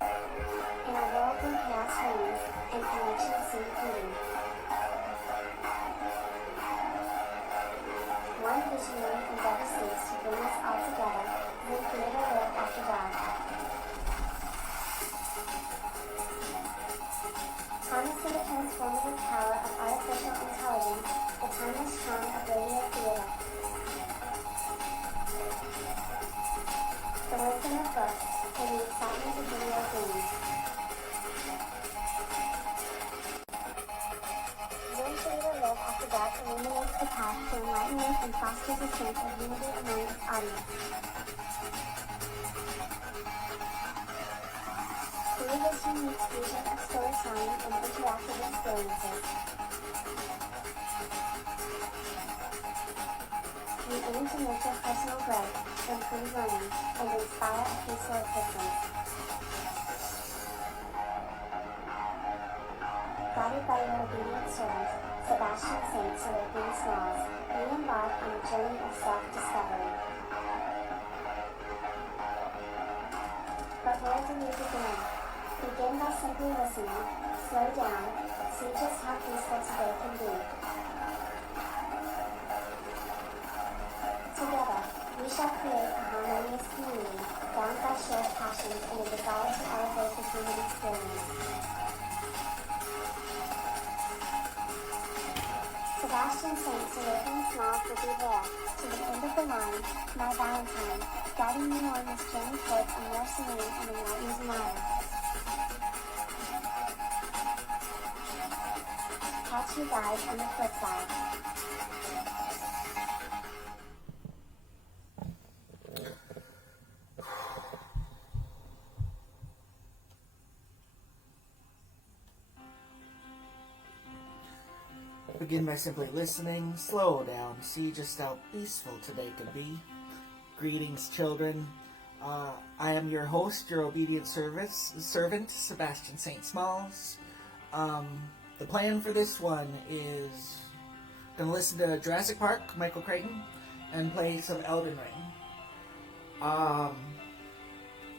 In a world where chaos reigns and connections seem fleeting, one visionary endeavors to bring us all together, live creator live after dark. Harnessing the transformative power of artificial intelligence, the timeless charm of radio theater. The wisdom of books, and the excitement of video games. Learn Creator Live After Dark illuminates the path to enlightenment and fosters a sense of unity among its audience. Through this unique fusion of storytelling and interactive experiences, we aim to nurture personal growth, improve learning, and inspire a peaceful existence. Guided by your obedient servant, Sebastian Saint Seraphine Smalls, we embark on a journey of self-discovery. But where do we begin? Begin by simply listening, slow down, see just how peaceful today can be. Together, we shall create a harmonious community, bound by shared passions and a desire to elevate the human experience. Sebastian Saint Seraphine Smalls will be there, to the end of the line, my Valentine, guiding you on this journey towards a more serene and enlightened tomorrow. Catch you guys on the flip side. Begin by simply listening, slow down, see just how peaceful today could be. Greetings, children. I am your host, your obedient servant, Sebastian St. Smalls. The plan for this one is going to listen to Jurassic Park, Michael Crichton, and play some Elden Ring.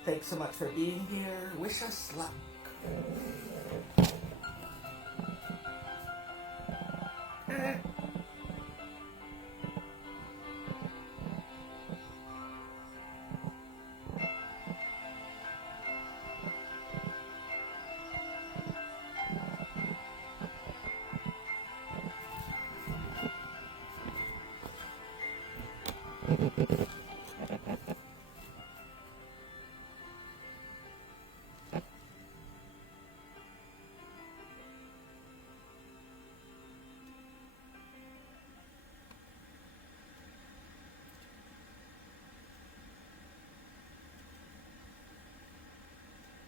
Thanks so much for being here. Wish us luck.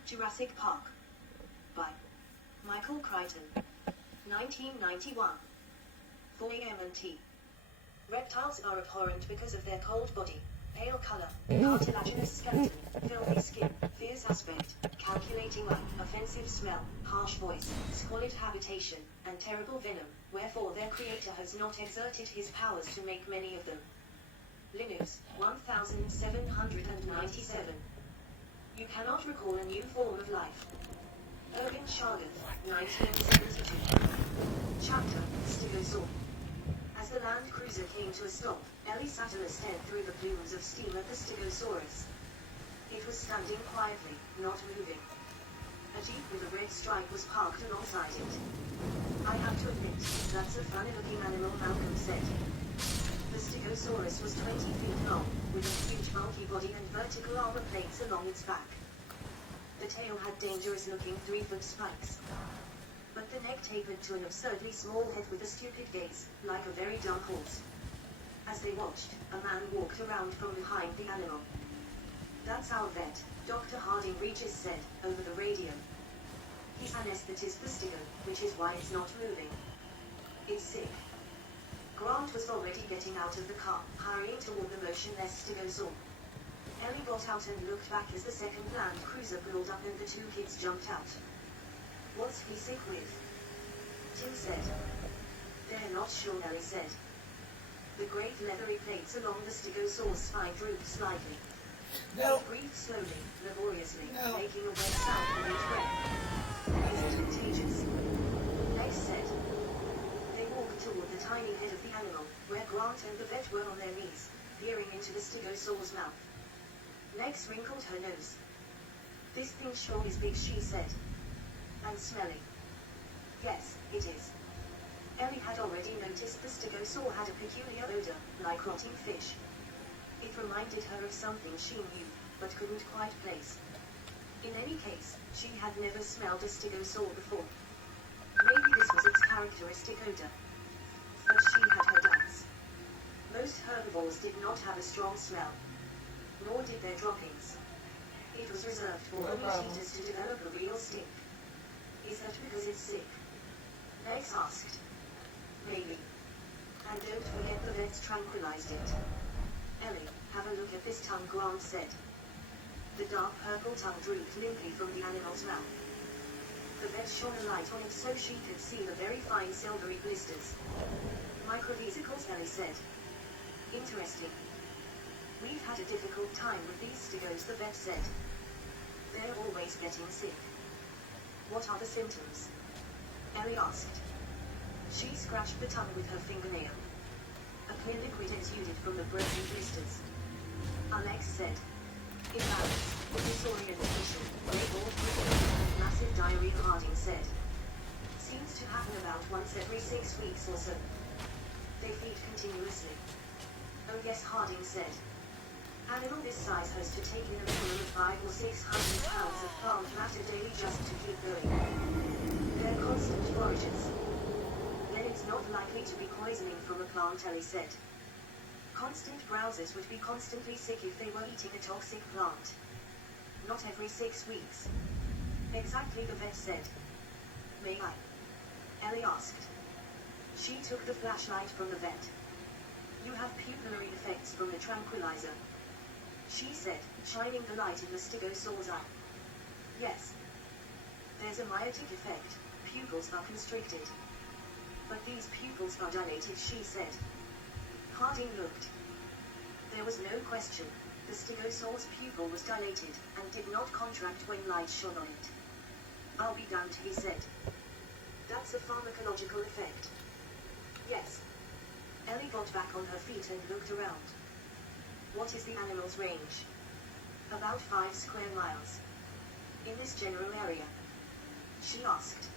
Jurassic Park by Michael Crichton, 1991. 4 AM&T. Reptiles are abhorrent because of their cold body, pale color, cartilaginous skeleton, filthy skin, fierce aspect, calculating eye, offensive smell, harsh voice, squalid habitation, and terrible venom, wherefore their creator has not exerted his powers to make many of them. Linus, 1797. You cannot recall a new form of life. Irving Charlotte, 1972. Chapter, Stegosaur. As the land cruiser came to a stop, Ellie Sattler stared through the plumes of steam at the Stegosaurus. It was standing quietly, not moving. A jeep with a red stripe was parked alongside it. I have to admit, that's a funny-looking animal, Malcolm said. The Stegosaurus was 20 feet long, with a huge bulky body and vertical armor plates along its back. The tail had dangerous-looking 3-foot spikes. But the neck tapered to an absurdly small head with a stupid gaze, like a very dumb horse. As they watched, a man walked around from behind the animal. That's our vet, Dr. Harding Regis said, over the radio. He's anesthetized the Stego, which is why it's not moving. It's sick. Grant was already getting out of the car, hurrying toward the motionless Stegosaur. Ellie got out and looked back as the second land cruiser pulled up and the two kids jumped out. What's he sick with? Tim said. They're not sure, Ellie said. The great leathery plates along the Stegosaur's spine drooped slightly. No. He breathed slowly, laboriously, No. making a wet sound with each breath. Is it contagious? Lex said. They walked toward the tiny head of the animal, where Grant and the vet were on their knees, peering into the stegosaur's mouth. Lex wrinkled her nose. This thing sure is big, she said. And smelly. Yes, it is. Ellie had already noticed the stegosaur had a peculiar odor, like rotting fish. It reminded her of something she knew, but couldn't quite place. In any case, she had never smelled a stegosaur before. Maybe this was its characteristic odor. But she had her doubts. Most herbivores did not have a strong smell. Nor did their droppings. It was reserved for the meat-eaters to develop a real stink. Is that because it's sick? Lex asked. Maybe. And don't forget the vets tranquilized it. Ellie, have a look at this tongue, Grant said. The dark purple tongue drooped limply from the animal's mouth. The vet shone a light on it so she could see the very fine silvery blisters. Microvesicles, Ellie said. Interesting. We've had a difficult time with these stegos, the vet said. They're always getting sick. What are the symptoms? Ellie asked. She scratched the tongue with her fingernail. A clear liquid exuded from the broken blisters. Alex said. Imbalance, disorientation, weight or and massive diarrhea, Harding said. Seems to happen about once every 6 weeks or so. They feed continuously. Oh yes, Harding said. Animal this size has to take in a minimum of 500 or 600 pounds of plant matter daily just to keep going. They're constant foragers. Then it's not likely to be poisoning from a plant, Ellie said. Constant browsers would be constantly sick if they were eating a toxic plant. Not every 6 weeks. Exactly, the vet said. May I? Ellie asked. She took the flashlight from the vet. You have pupillary effects from the tranquilizer. She said, shining the light in the stegosaur's eye. Yes. There's a myotic effect. Pupils are constricted. But these pupils are dilated, she said. Harding looked. There was no question. The stegosaur's pupil was dilated, and did not contract when light shone on it. I'll be damned, he said. That's a pharmacological effect. Yes. Ellie got back on her feet and looked around. What is the animal's range? About 5 square miles. In this general area? She asked.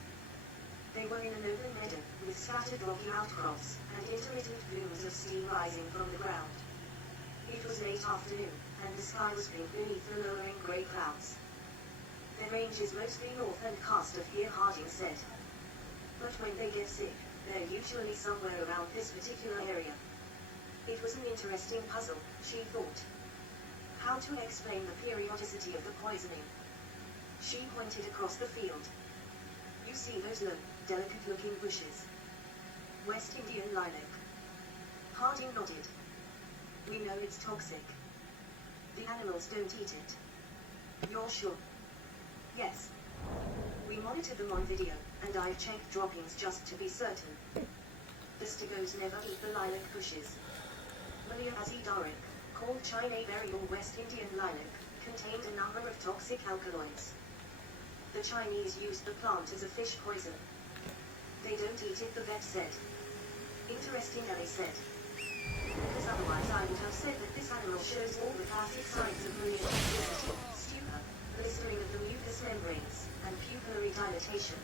They were in an open meadow, with scattered rocky outcrops, and intermittent plumes of steam rising from the ground. It was late afternoon, and the sky was pink beneath the lowering grey clouds. Their range is mostly north and cast of here, Harding said. But when they get sick, they're usually somewhere around this particular area. It was an interesting puzzle, she thought. How to explain the periodicity of the poisoning? She pointed across the field. You see those low, delicate-looking bushes? West Indian lilac. Harding nodded. We know it's toxic. The animals don't eat it. You're sure? Yes. We monitored them on video, and I've checked droppings just to be certain. The stegos never eat the lilac bushes. Malia azidaric, called China berry or West Indian lilac, contained a number of toxic alkaloids. The Chinese used the plant as a fish poison. They don't eat it, the vet said. Interesting, Ellie said. Because otherwise I would have said that this animal shows all the classic signs of marine toxicity, stupor, blistering of the mucous membranes, and pupillary dilatation.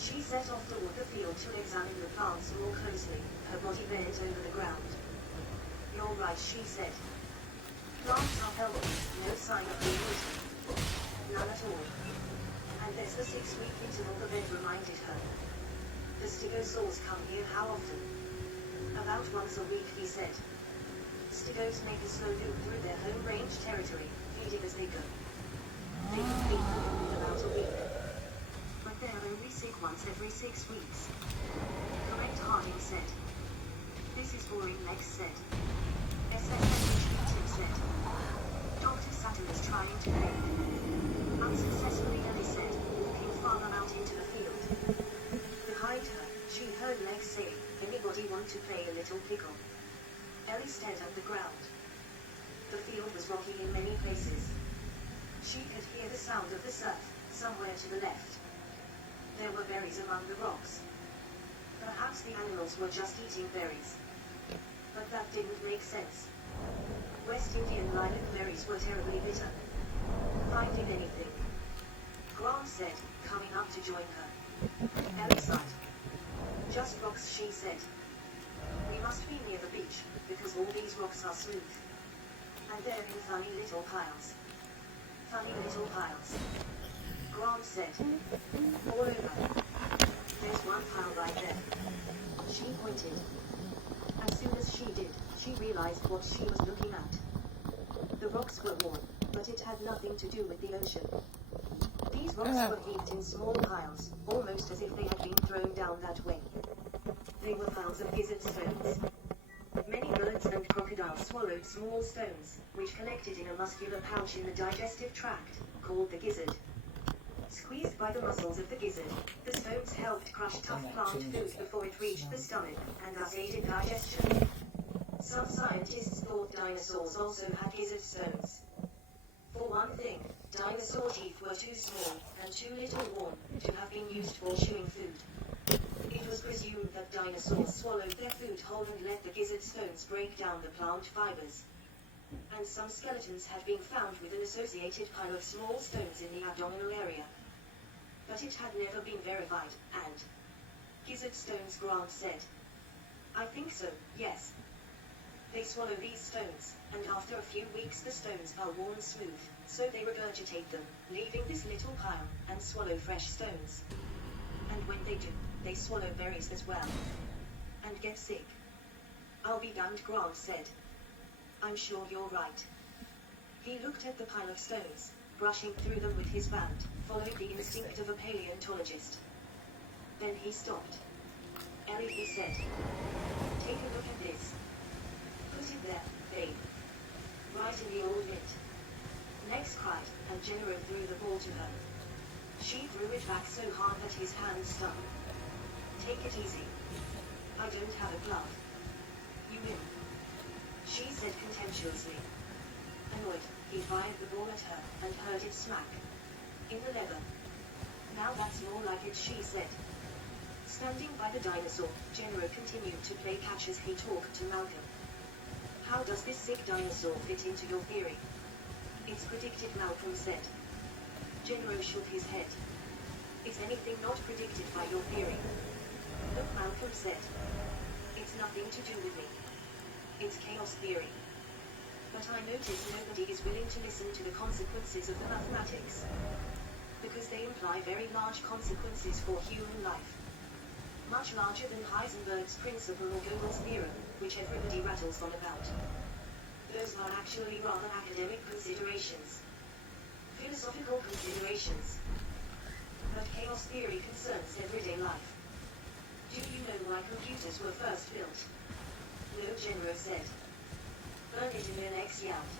She set off toward the field to examine the plants more closely, her body bent over the ground. You're right, she said. Plants are healthy, no sign of being eaten. None at all. And there's the 6-week interval, the vet reminded her. The stegosaurs come here how often? About once a week, he said. Stegos make a slow loop through their home range territory, feeding as they go. They can feed for about a week. But they're only sick once every 6 weeks. Correct, Harding said. This is boring, Lex said. SSMH said. Dr. Saturn is trying to think. Unsuccessfully, Ellie said, walking farther out into the field. Behind her, she heard Lex say, anybody want to play a little pickle? Ellie stared at the ground. The field was rocky in many places. She could hear the sound of the surf, somewhere to the left. There were berries among the rocks. Perhaps the animals were just eating berries. But that didn't make sense. West Indian lilac berries were terribly bitter. Finding anything. Grant said, coming up to join her. Ellie sighed. Just rocks, she said. We must be near the beach, because all these rocks are smooth. And they're in funny little piles. Funny little piles. Grant said. All over. There's one pile right there. She pointed. As soon as she did, she realized what she was looking at. The rocks were worn, but it had nothing to do with the ocean. These rocks were heaped in small piles, almost as if they had been thrown down that way. They were piles of gizzard stones. Many birds and crocodiles swallowed small stones, which collected in a muscular pouch in the digestive tract, called the gizzard. Squeezed by the muscles of the gizzard, the stones helped crush tough plant food before it reached the stomach, and thus aided digestion. Some scientists thought dinosaurs also had gizzard stones. For one thing, dinosaur teeth were too small, and too little worn, to have been used for chewing food. It was presumed that dinosaurs swallowed their food whole and let the gizzard stones break down the plant fibers. And some skeletons had been found with an associated pile of small stones in the abdominal area. But it had never been verified, and gizzard stones, Grant said. I think so, yes. They swallow these stones, and after a few weeks the stones are worn smooth, so they regurgitate them, leaving this little pile, and swallow fresh stones. And when they do, they swallow berries as well. And get sick. I'll be damned, Grant said. I'm sure you're right. He looked at the pile of stones, brushing through them with his band, following the instinct of a paleontologist. Then he stopped. Ellie, he said. Take a look at this. Put it there, babe. Right in the old mint. Nex cried, and Gennaro threw the ball to her. She threw it back so hard that his hand stung. Take it easy. I don't have a glove. You win. She said contemptuously. Annoyed, he fired the ball at her, and heard it smack. In the leather. Now that's more like it, she said. Standing by the dinosaur, Gennaro continued to play catch as he talked to Malcolm. How does this sick dinosaur fit into your theory? It's predicted, Malcolm said. Gennaro shook his head. Is anything not predicted by your theory? Look, Malcolm said. It's nothing to do with me. It's chaos theory. But I notice nobody is willing to listen to the consequences of the mathematics. Because they imply very large consequences for human life. Much larger than Heisenberg's principle or Gödel's theorem, which everybody rattles on about. Those are actually rather academic considerations. Philosophical considerations. But chaos theory concerns everyday life. Do you know why computers were first built? No, Gennaro said. Burn it in your next yard.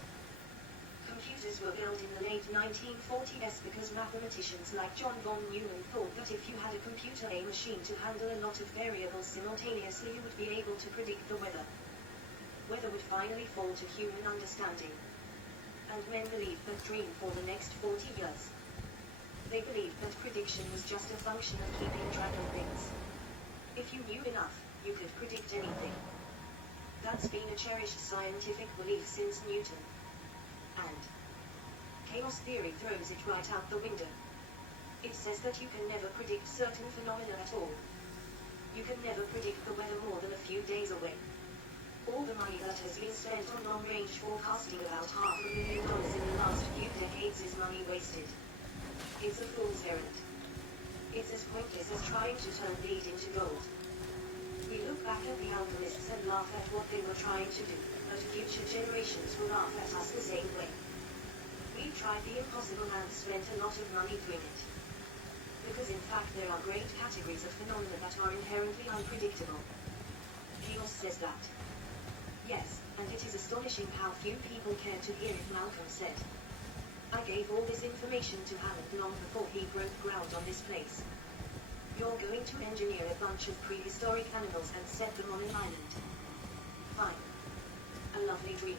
Computers were built in the late 1940s because mathematicians like John von Neumann thought that if you had a computer, a machine to handle a lot of variables simultaneously, you would be able to predict the weather. Weather would finally fall to human understanding. And men believed that dream for the next 40 years. They believed that prediction was just a function of keeping track of things. If you knew enough, you could predict anything. That's been a cherished scientific belief since Newton. And chaos theory throws it right out the window. It says that you can never predict certain phenomena at all. You can never predict the weather more than a few days away. All the money that has been spent on long-range forecasting, about $500 million in the last few decades, is money wasted. It's a fool's errand. It's as pointless as trying to turn lead into gold. We look back at the alchemists and laugh at what they were trying to do, but future generations will laugh at us the same way. We tried the impossible and spent a lot of money doing it. Because in fact there are great categories of phenomena that are inherently unpredictable. Chaos says that. Yes, and it is astonishing how few people care to hear it, Malcolm said. I gave all this information to Hammond long before he broke ground on this place. You're going to engineer a bunch of prehistoric animals and set them on an island. Fine. A lovely dream.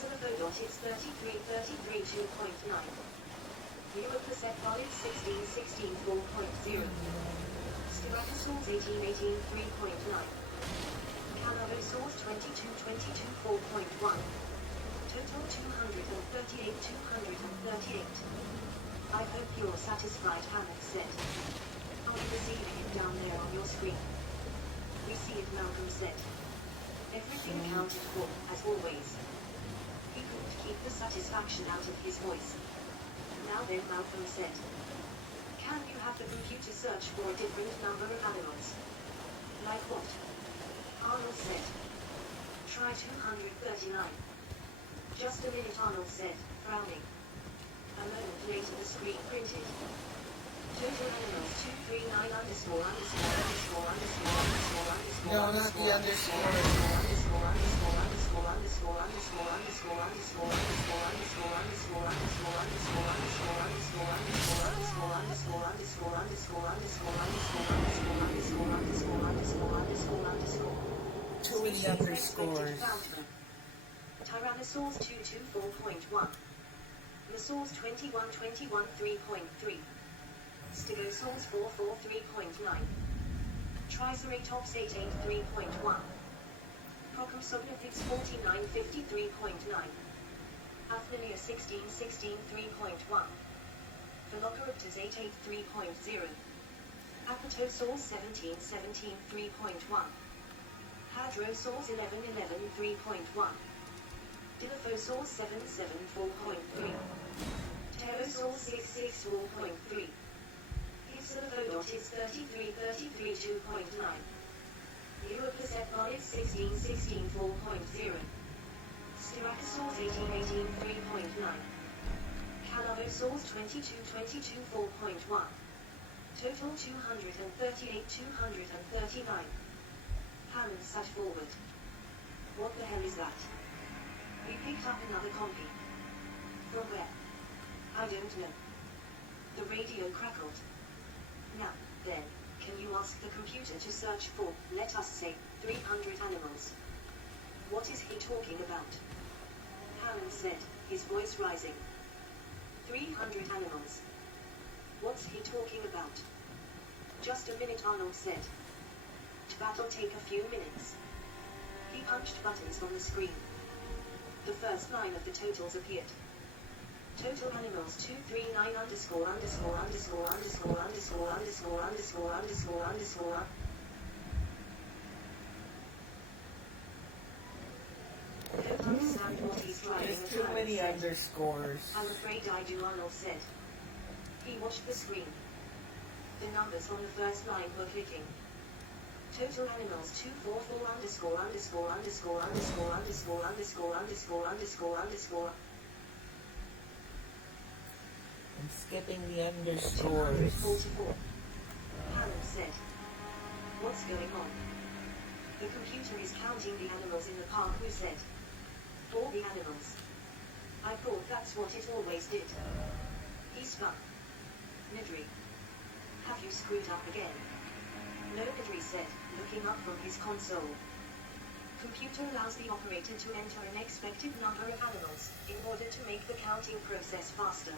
Xenophodot is 33 2.9. Neuroperceptoid 16 4.0. Styracosaurs 18 3.9. Calavosaurs 22 4.1. Total 238 238. I hope you're satisfied, Hammond said. Are you receiving it down there on your screen? We see it, Malcolm said. Everything accounted for, as always. He couldn't keep the satisfaction out of his voice. Now then, Malcolm said. Can you have the computer search for a different number of animals? Like what? Arnold said. Try 239. Just a minute, Arnold said, frowning. A moment later the screen printed. Total animals 239 underscore. No, not the underscore. Too many underscores. Tyrannosaurs 224.1. Mosaurs 21 3.3. Stegosaurs 443.9. Triceratops 883.1. Prochrysognathix 4953.9. Athlinia 16 3.1. Velociraptors 883.0. Apatosaurs 17 3.1. Hadrosaurs 11 3.1. Dilophosaurs 7 4.3. Pterosaurs 6 4.3. Hypsilophodot is 33 2.9. Neuroperceptoid 16 4.0. Styracosaurs 18 3.9. Calavosaurs 22 4.1. Total 238 239. Hammond sat forward. What the hell is that? We picked up another copy. From where? I don't know. The radio crackled. Now, then, can you ask the computer to search for, let us say, 300 animals? What is he talking about? Hammond said, his voice rising. 300 animals. What's he talking about? Just a minute, Arnold said. That'll take a few minutes. He punched buttons on the screen. The first line of the totals appeared. Total animals 239 underscore. Don't understand what he's driving There's at, too Hammond many said. underscores. I'm afraid I do, Arnold said. He watched the screen. The numbers on the first line were clicking. Total animals 244 underscore. I'm skipping the underscores. 244. Hammond said. What's going on? The computer is counting the animals in the park, we said. All the animals. I thought that's what it always did. He spun. Nidri. Have you screwed up again? No, Nidri said, looking up from his console. Computer allows the operator to enter an expected number of animals, in order to make the counting process faster.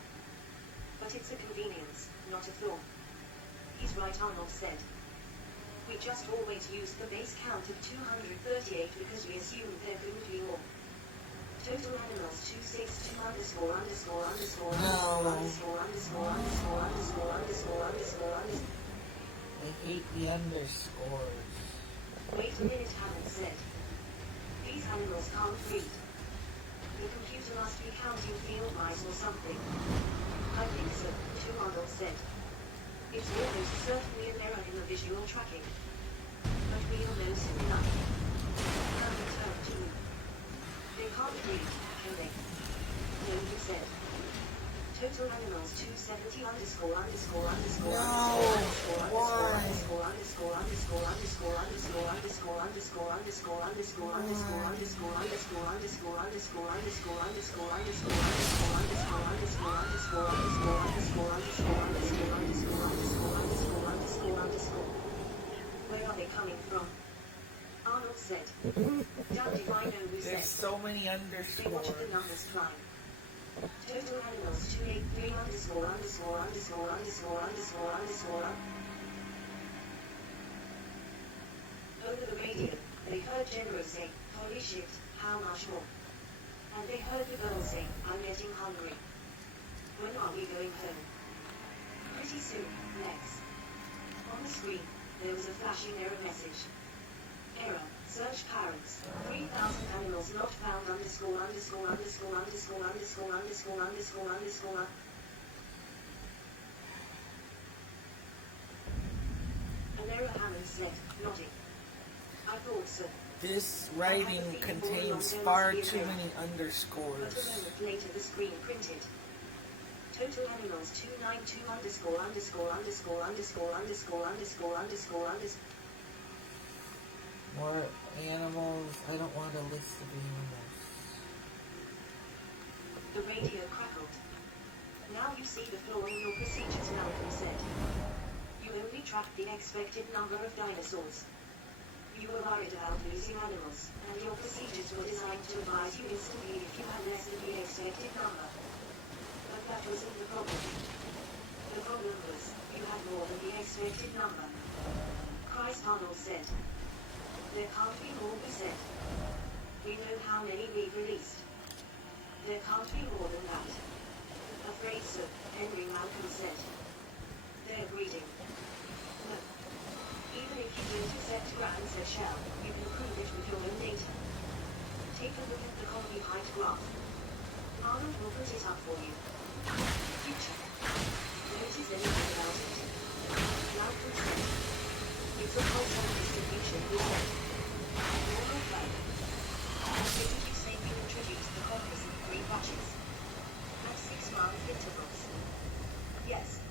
But it's a convenience, not a flaw. He's right, Arnold said. We just always used the base count of 238 because we assumed there couldn't be more. Total animals 262 underscore. I hate the underscores. Wait a minute, Hammond said. These animals can't read. The computer must be counting field mice or something. I think so, too, Arnold said. It's almost certainly an error in the visual tracking. But we'll know soon enough. Hammond turned to me. They can't read, can they? No, he said. Total animals 270 underscore. Where are they coming from? Arnold Arnold said. Damned if I know who said. There's so many They watched the underscores. numbers climb. Total animals 283 underscore underscore underscore underscore underscore underscore. Over the radio, they heard General say, "Holy shit, how much more?" And they heard the girl say, "I'm getting hungry. When are we going home?" Pretty soon, Lex. On the screen, there was a flashing error message. Error, search parents, 3,000 animals not found underscore underscore underscore underscore underscore underscore underscore underscore. An error, Hammond said, nodding. I thought so. This writing contains far too many But a underscores. moment later the screen printed. Total animals 292 underscore underscore underscore underscore underscore underscore underscore underscore. More animals. I don't want a list of animals. The radio crackled. Now you see the flaw in your procedures, Malcolm said. You only tracked the expected number of dinosaurs. You were worried about losing animals, and your procedures were designed to advise you instantly if you had less than the expected number. But that wasn't the problem. The problem was, you had more than the expected number. Christ, Arnold said. There can't be more, we said. We know how many we've released. There can't be more than that. Afraid so, Henry Malcolm said. They're breeding. No. Even if you intercept Grant's shell, you can prove it with your own data. Take a look at the Conley height graph. Arnold will put it up for you. Future. Notice anything about it? Malcolm said. It's a cultural distribution, we said. Normal play. Didn't you say you introduced the compass in 3 batches? At 6-month intervals? Yes.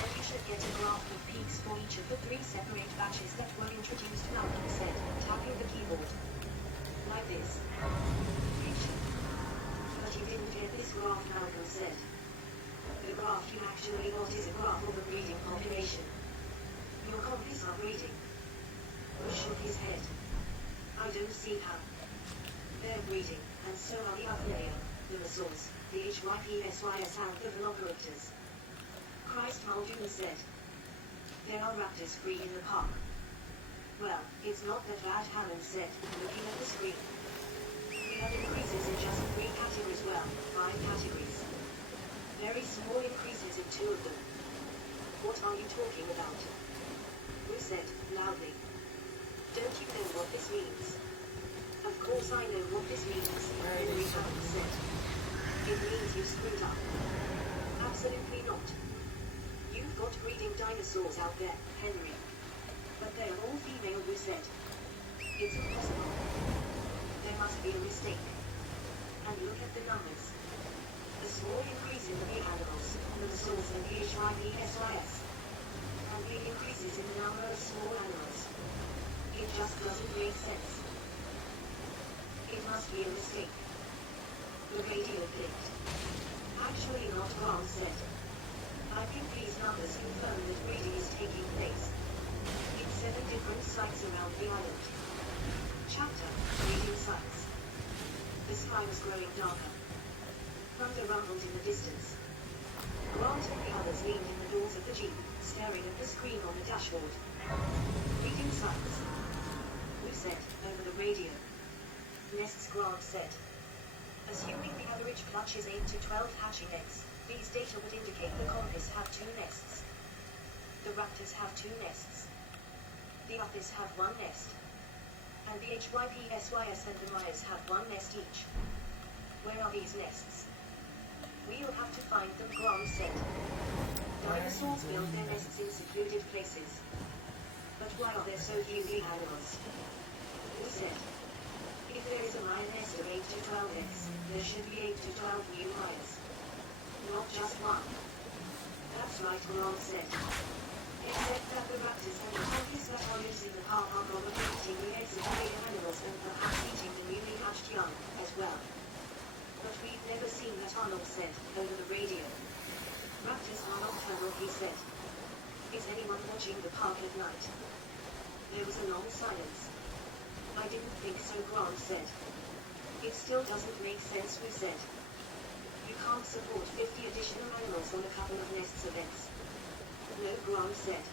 Then you should get a graph with peaks for each of the 3 separate batches that were introduced, Malcolm said, tapping the keyboard. Like this. Picture. But you didn't get this graph, Malcolm said. The graph you actually got is a graph of the breeding population. Your copies are breeding. Bush shook his head. I don't see how. They're breeding, and so are the other layer, the Masaurs, the HYPSYS and the Velociraptors. Christ, Muldoon said. There are raptors free in the park. Well, it's not that bad, Hammond said, looking at the screen. We have increases in just 3 categories, well, 5 categories. Very small increases in 2 of them. What are you talking about? Who said, loudly. Don't you know what this means? Of course I know what this means, Henry Hammond said. It means you screwed up. Absolutely not. You've got breeding dinosaurs out there, Henry. But they're all female, we said. It's impossible. There must be a mistake. And look at the numbers. A small increase in the big animals, the Masaurs and the HYPSYS. And big increases in the number of small animals. It just doesn't make sense. It must be a mistake. The radio clicked. Actually not, Ron said. I think these numbers confirm that breeding is taking place. In 7 different sites around the island. Chapter, breeding sites. The sky was growing darker. Thunder rumbled in the distance. Grant and the others leaned in the doors of the Jeep, staring at the screen on the dashboard. Breeding sites. Who said, over the radio. Nests, Grant said. Assuming the average clutch is 8 to 12 hatching eggs, these data would indicate the compass have 2 nests. The raptors have 2 nests. The others have 1 nest. And the HYPSYS and the Myers have 1 nest each. Where are these nests? We'll have to find them, Grant said. Dinosaurs build their nests in secluded places. But why are there so few big animals? Who said? If there is a Maya nest of 8 to 12 eggs, there should be 8 to 12 new Mayas. Not just 1. That's right, Grant said. Except that the raptors and the monkeys that are loose in the park are probably eating the eggs of the bigger animals and perhaps eating the newly hatched young, as well. But we've never seen that, Arnold said, over the radio. Raptors are nocturnal, he said. Is anyone watching the park at night? There was a long silence. I didn't think so, Grant said. It still doesn't make sense, we said. You can't support 50 additional animals on a couple of nests events. No, Grant said.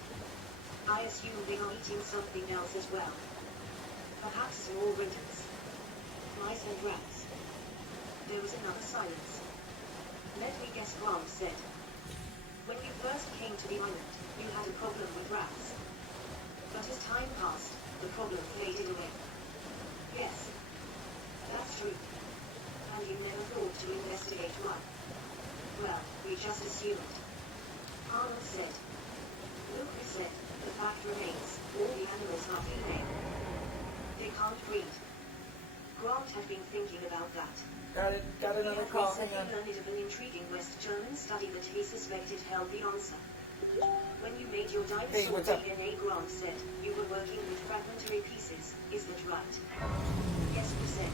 I assume they are eating something else as well. Perhaps small rodents. Mice and rats. There was another silence. Let me guess, Grant said. When you first came to the island, you had a problem with rats. But as time passed, the problem faded away. Yes. That's true. And you never thought to investigate why. Well, we just assumed. Arnold said. Look, he said, the fact remains, all the animals are female. They can't breed. Grant had been thinking about that. Got another call. Hang on. He learned of an intriguing West German study that he suspected held the answer. When you made your dinosaur what's up? DNA, Grant said, you were working with fragmentary pieces, is that right? Yes, we said.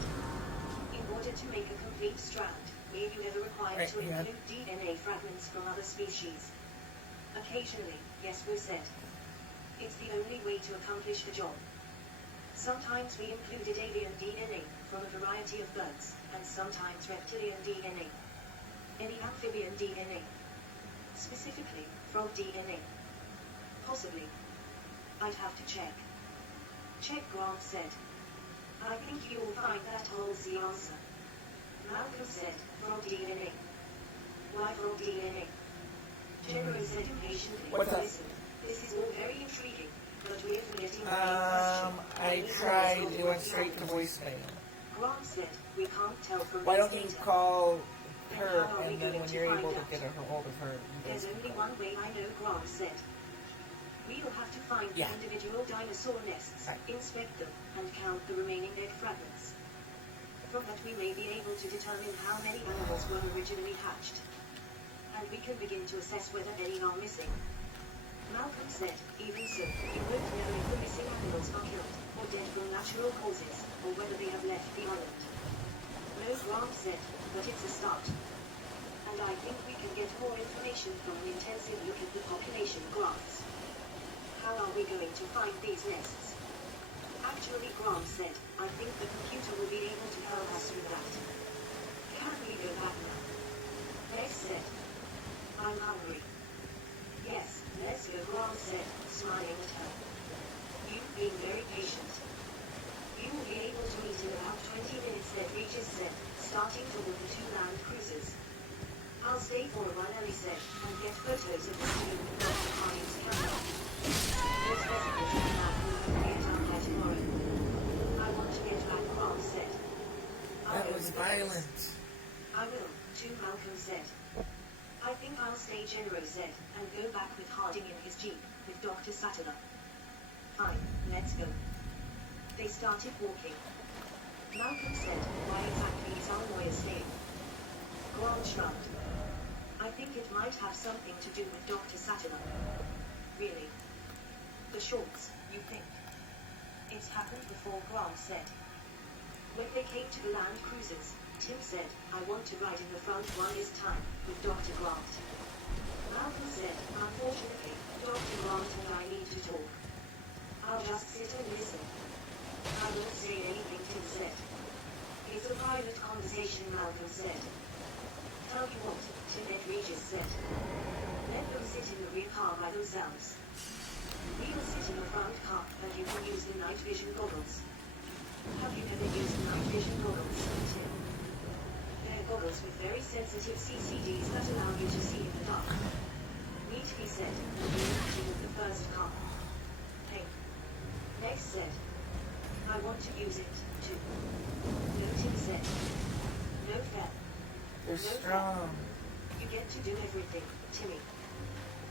In order to make a complete strand, were you ever required to Hang on. include DNA fragments from other species? Occasionally, yes, we said. It's the only way to accomplish the job. Sometimes we included alien DNA from a variety of birds, and sometimes reptilian DNA. Any amphibian DNA. Specifically, frog DNA. Possibly. I'd have to check. Check, Grant said. I think you'll find that holds the answer. Malcolm said, frog DNA. Why frog DNA? General said impatiently. What's up? Listen, this is all very intriguing, but we're forgetting the main I question. tried. It went straight to voicemail. Grant said, we can't tell from Why this don't you data. call her, and then when you're able to get a hold of her, you There's guys can only call. one way, I know, Grant said. We'll have to find Yeah. the individual dinosaur nests, Right. inspect them, and count the remaining egg fragments. From that we may be able to determine how many animals were originally hatched. And we can begin to assess whether any are missing. Malcolm said, even so, you won't know if the missing animals are killed, or dead from natural causes, or whether they have left the island. No, Grant said, but it's a start. And I think we can get more information from an intensive look at the population graphs. How are we going to find these nests? Actually, Grant said, I think the computer will be able to help us with that. Can we go back now? Ness said. I'm hungry. Yes, let's go, Grant said, smiling at her. You've been very patient. You will be able to meet in about 20 minutes, Ned Regis said, starting toward the two land cruisers. I'll stay for a while, Ellie said, and get photos of the scene with Dr. Harding's camera. Those messages from that will get out by tomorrow. I want to get back, Grant said. I'll That go was with the rest. violent. I will, too, Malcolm said. I think I'll stay, General said, and go back with Harding in his jeep, with Dr. Sattler. Fine, let's go. They started walking. Malcolm said, why exactly is our lawyer staying? Grant shrugged. I think it might have something to do with Dr. Sattler. Really? The shorts, you think? It's happened before, Grant said. When they came to the land cruisers, Tim said, I want to ride in the front one this time, with Dr. Grant. Malcolm said, unfortunately, Dr. Grant and I need to talk. I'll just sit and listen. I won't say anything, Tim said. It's a private conversation, Malcolm said. Tell you what, Tim, Ed Regis said. Let them sit in the rear car by themselves. We'll sit in the front car, and you can use the night vision goggles. Have you ever used night vision goggles, Tim? They're goggles with very sensitive CCDs that allow you to see in the dark. Neat, he said, and we moved into the first car. Hey. Next said. I want to use it, too. No, Tim said. No fair. They're strong. You get to do everything, Timmy.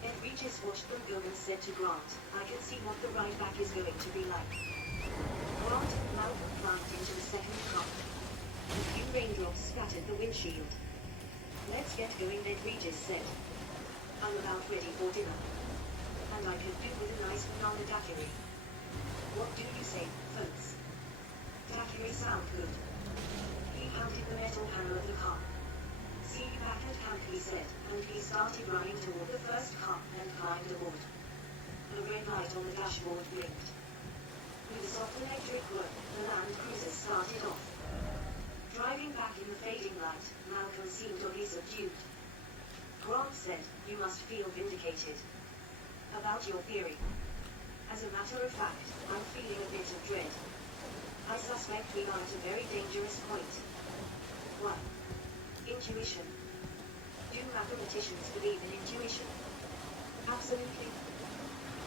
Ed Regis watched them go and said to Grant, I can see what the ride back is going to be like. Grant and Malcolm climbed into the second car. A few raindrops spattered the windshield. Let's get going, Ed Regis said. I'm about ready for dinner. And I could do with a nice banana daiquiri. What do you say, folks? Daiquiri sound good. He pounded the metal panel of the car. See you back at camp, he said, and he started running toward the first car and climbed aboard. The red light on the dashboard blinked. With a soft electric whir, the Land Cruiser started off. Driving back in the fading light, Malcolm seemed oddly subdued. Grant said, "You must feel vindicated. About your theory. As a matter of fact, I'm feeling a bit of dread. I suspect we are at a very dangerous point." Why? Intuition. Do mathematicians believe in intuition? Absolutely.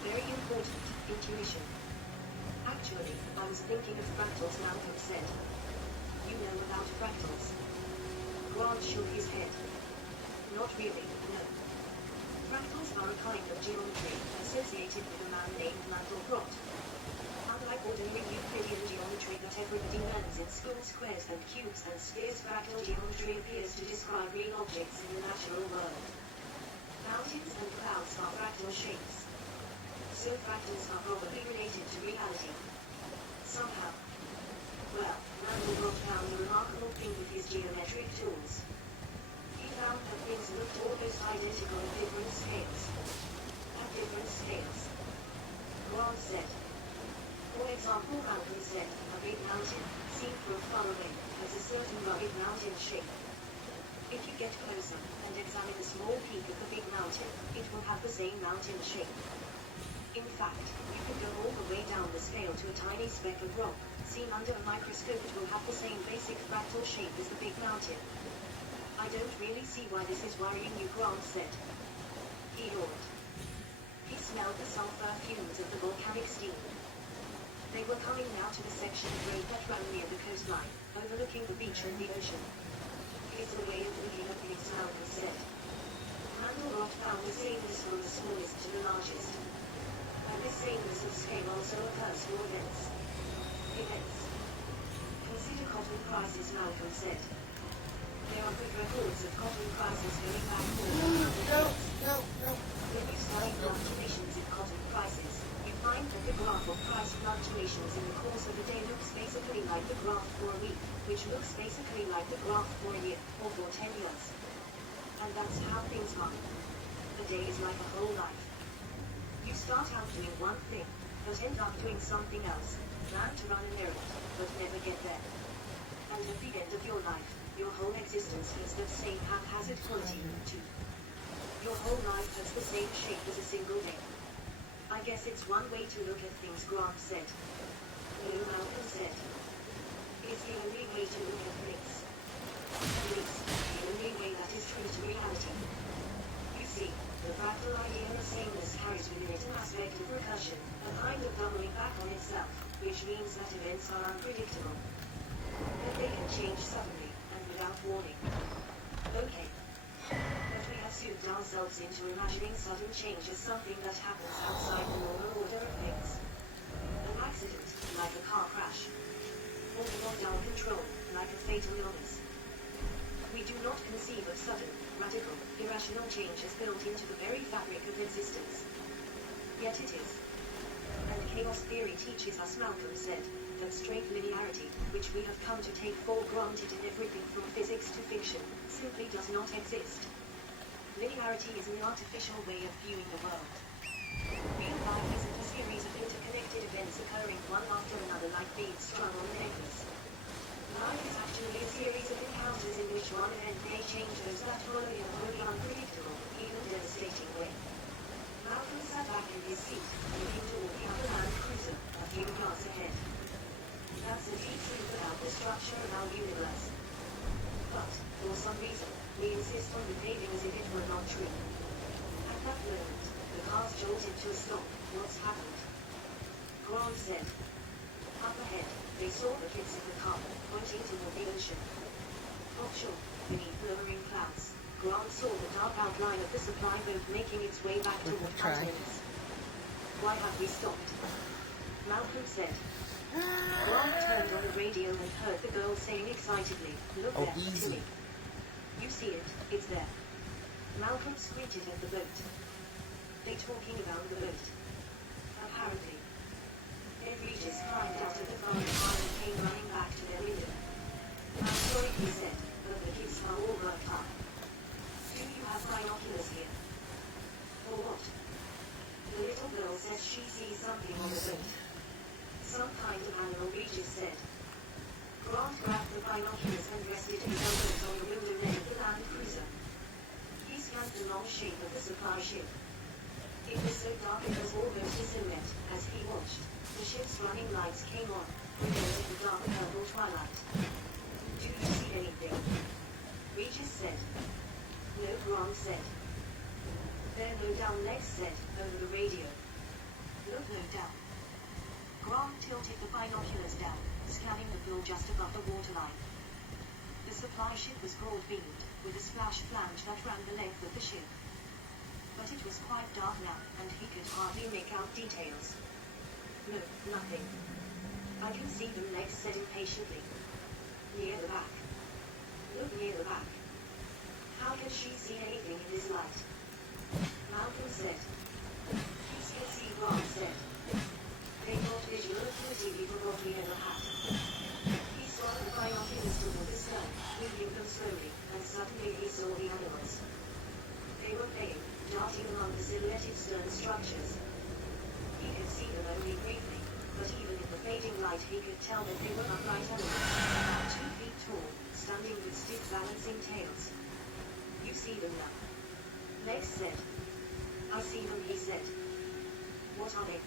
Very important, intuition. Actually, I was thinking of fractals, Malcolm said. You know about fractals? Grant shook his head. Not really, no. Fractals are a kind of geometry associated with a man named Mandelbrot. Unlike ordinary Euclidean geometry that everybody learns in school, squares and cubes and spheres, fractal geometry appears to describe real objects in the natural world. Mountains and clouds are fractal shapes. So fractals are probably related to reality. Somehow. Well, Mandelbrot found a remarkable thing with his geometric tools. He found that things looked almost identical at different scales. At different scales. Grant said. For example, Malcolm said, a big mountain, seen from far away, has a certain rugged mountain shape. If you get closer and examine a small peak of the big mountain, it will have the same mountain shape. In fact, you can go all the way down the scale to a tiny speck of rock, seen under a microscope. It will have the same basic fractal shape as the big mountain. I don't really see why this is worrying you, Grant said. He yawned. He smelled the sulfur fumes of the volcanic steam. They were coming now to the section of road that ran near the coastline, overlooking the beach and the ocean. It's a way of looking at things, Malcolm said. Mandelbrot found the sameness from the smallest to the largest. And this sameness of scale also occurs for events. Events. Consider cotton prices, Malcolm said. There are good records of cotton prices going back more than 100 years. When you study fluctuations in cotton prices, you find that the graph of price fluctuations in the course of a day looks basically like the graph for a week, which looks basically like the graph for a year, or for 10 years. And that's how things are. A day is like a whole life. You start out doing one thing, but end up doing something else, plan to run an errand, but never get there. And at the end of your life, your whole existence has that same haphazard quality, too. Your whole life has the same shape as a single day. I guess it's one way to look at things, Grant said. No, Malcolm said. It's the only way to look at things. At least, the only way that is true to reality. You see, the fractal idea of sameness carries within it an aspect of recursion, a kind of doubling back on itself, which means that events are unpredictable. That they can change suddenly, and without warning. Okay. But we have soothed ourselves into imagining sudden change as something that happens outside the normal order of things. An accident, like a car crash. Or beyond our control, like a fatal illness. We do not conceive of sudden, radical, irrational change as built into the very fabric of existence. Yet it is. And chaos theory teaches us, Malcolm said, that straight linearity, which we have come to take for granted in everything from physics to fiction, simply does not exist. Linearity is an artificial way of viewing the world. Real life isn't a series of interconnected events occurring one after another like beads strung on a necklace. Life is actually a series of encounters in which one event may change those that follow in a wholly unpredictable, even devastating way. Malcolm sat back in his seat, looking toward the other Land Cruiser, a few yards ahead. That's a deep truth about the structure of our universe. But, for some reason, we insist on behaving as if it were not true. At that moment, the cars jolted to a stop. What's happened? Grant said. Up ahead, they saw the tips of the car, pointing toward the ocean. Offshore, beneath lowering clouds, Grant saw the dark outline of the supply boat making its way back toward continents. Why have we stopped? Malcolm said. Grant turned on the radio and heard the girl saying excitedly, "Look there, easy. Tilly. You see it, it's there." Malcolm squinted at the boat. They talking about the boat. Apparently. Ed Regis climbed out of the forest car and came running back to their window. "I'm sorry," he said, "but the kids are all worked up. Do you have binoculars here?" "For what?" The little girl said she sees something on the boat. Some kind of animal, Regis said. Grant grabbed the binoculars and rested his elbows on the window ledge of the land cruiser. He scanned the long shape of the supply ship. It was so dark it was almost a silhouette as he watched. The ship's running lights came on, revealing the dark purple twilight. Do you see anything? Regis said. No, Grant said. There, no down, Lex said, over the radio. Look, no down. Grant tilted the binoculars down, scanning the floor just above the waterline. The supply ship was broad-beamed, with a splash flange that ran the length of the ship. But it was quite dark now, and he could hardly make out details. No, nothing. I can see them, Lex said impatiently. Near the back. Look near the back. How can she see anything in this light? Malcolm said. He can see, Grant said. They got visual acuity for what we ever had. He saw the binoculars toward the stern, moving them slowly, and suddenly he saw the animals. They were playing, darting among the silhouetted stern structures. He could see them only briefly, but even in the fading light he could tell that they were upright animals, about 2 feet tall, standing with stiff balancing tails. You see them now? Lex said. I see them, he said. What are they?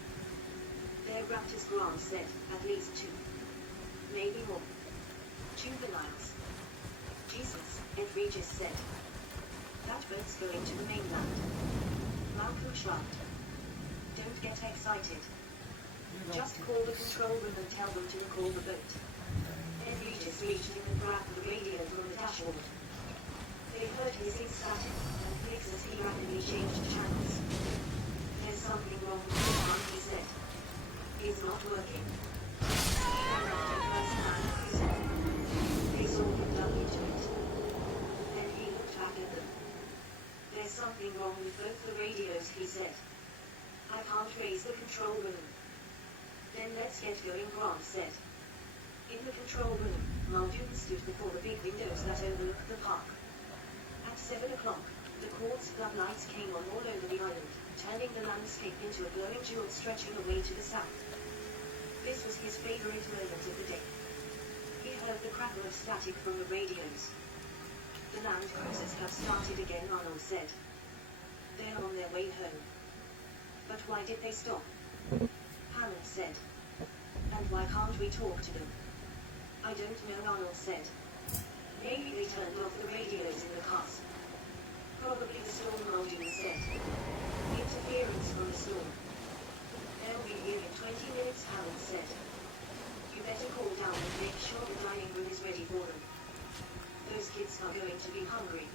They're raptors, Grant said, at least 2. Maybe more. Juveniles. Jesus, Ed Regis said. That boat's going to the mainland. Malcolm shrugged. Don't get excited. Just call the control room and tell them to recall the boat. Ed Regis reached in and grabbed the radio from the dashboard. They heard hissing static, and clicks as he rapidly changed channels. There's something wrong with the one, he said. It's not working. They saw him dug into it. Then he looked back at them. There's something wrong with both the radios, he said. I can't raise the control room. Then let's get going, Grant said. In the control room, Muldoon stood before the big windows that overlooked the park. At 7 o'clock, the quartz floodlights came on all over the island, turning the landscape into a glowing jewel stretching away to the south. This was his favorite moment of the day. He heard the crackle of static from the radios. The land cruisers have started again, Arnold said. They're on their way home. But why did they stop? Hammond said. And why can't we talk to them? I don't know, Arnold said. Maybe they turned off the radios in the cars. Probably the storm, Muldoon said. Interference from the storm. They'll be here in 20 minutes, Hammond said. You better cool down and make sure the dining room is ready for them. Those kids are going to be hungry.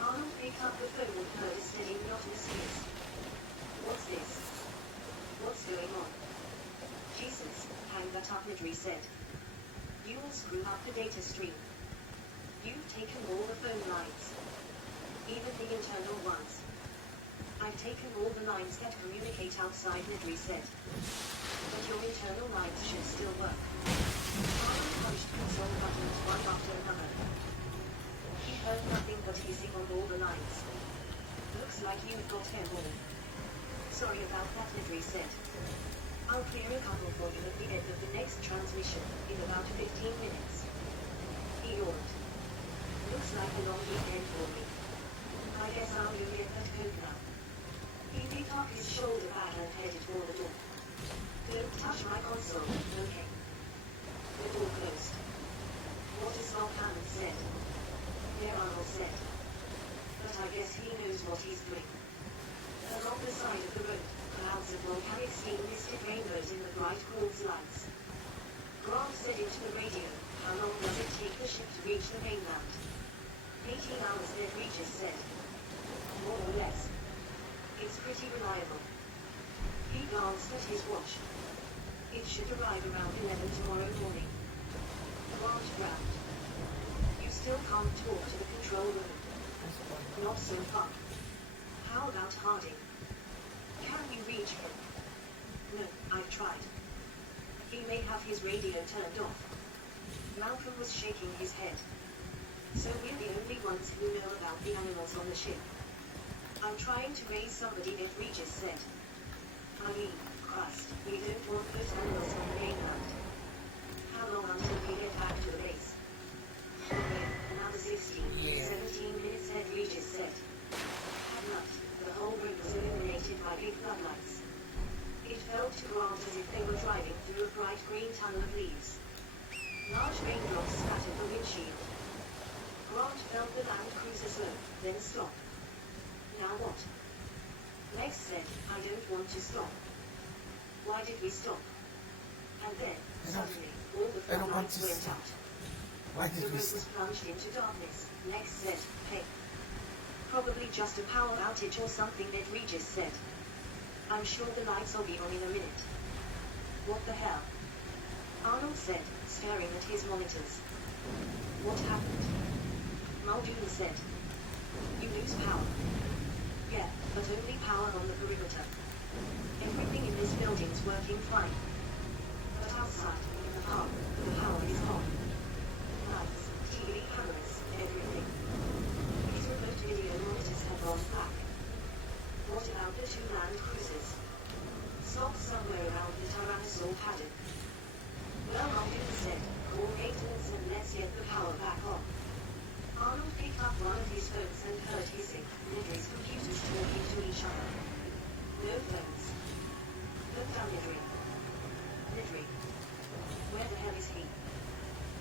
Arnold picked up the phone and heard a steady, monotonous hiss. What's this? What's going on? Jesus, hang that up, Nedry said. You will screw up the data stream. You've taken all the phone lines. Even the internal ones. I've taken all the lines that communicate outside, Nedry said. But your internal lines should still work. Arnold punched console buttons one after another. He heard nothing but hissing on all the lines. Looks like you've got airborne. Sorry about that, Nedry said. I'll clear a couple for you at the end of the next transmission, in about 15 minutes. He yawned. Looks like a long weekend for me. I guess I'll go get that coat now. He picked up his shoulder bag and headed for the door. Don't touch my console, okay? The door closed. What is wrong, Hammond said. Yeah, Arnold said. But I guess he knows what he's doing. Along the side of the road, clouds of volcanic steam misted rainbows in the bright quartz lights. Grant said into the radio, how long does it take the ship to reach the mainland? 18 hours, Ed Regis said. More or less. It's pretty reliable. He glanced at his watch. It should arrive around 11 tomorrow morning. Grant frowned. You still can't talk to the control room. Not so far. How about Harding? Can you reach him? No, I've tried. He may have his radio turned off. Malcolm was shaking his head. So we're the only ones who know about the animals on the ship. I'm trying to raise somebody, Ed Regis said. I mean, Christ, we don't want those animals on the to Grant as if they were driving through a bright green tunnel of leaves. Large raindrops spattered the windshield. Grant felt the Land Cruiser slow, then stop. Now what? Lex said, I don't want to stop. Why did we stop? And then, suddenly, all the floodlights went out. Why The did road we was plunged into darkness. Lex said, hey. Probably just a power outage or something, Ned Regis said. I'm sure the lights will be on in a minute. What the hell? Arnold said, staring at his monitors. What happened? Muldoon said. You lose power. Yeah, but only power on the perimeter. Everything in this building's working fine. But outside, in the park, the power is on. Lights, TV cameras, everything. These remote video monitors have gone black. What about the two Land Cruisers? Stopped somewhere around the Tyrannosaur paddock. Well, Muldoon said, call maintenance and let's get the power back on. Arnold picked up one of his phones and heard hissing, Nedry's computers talking to each other. No phones. Look down, Nedry. Nedry. Where the hell is he?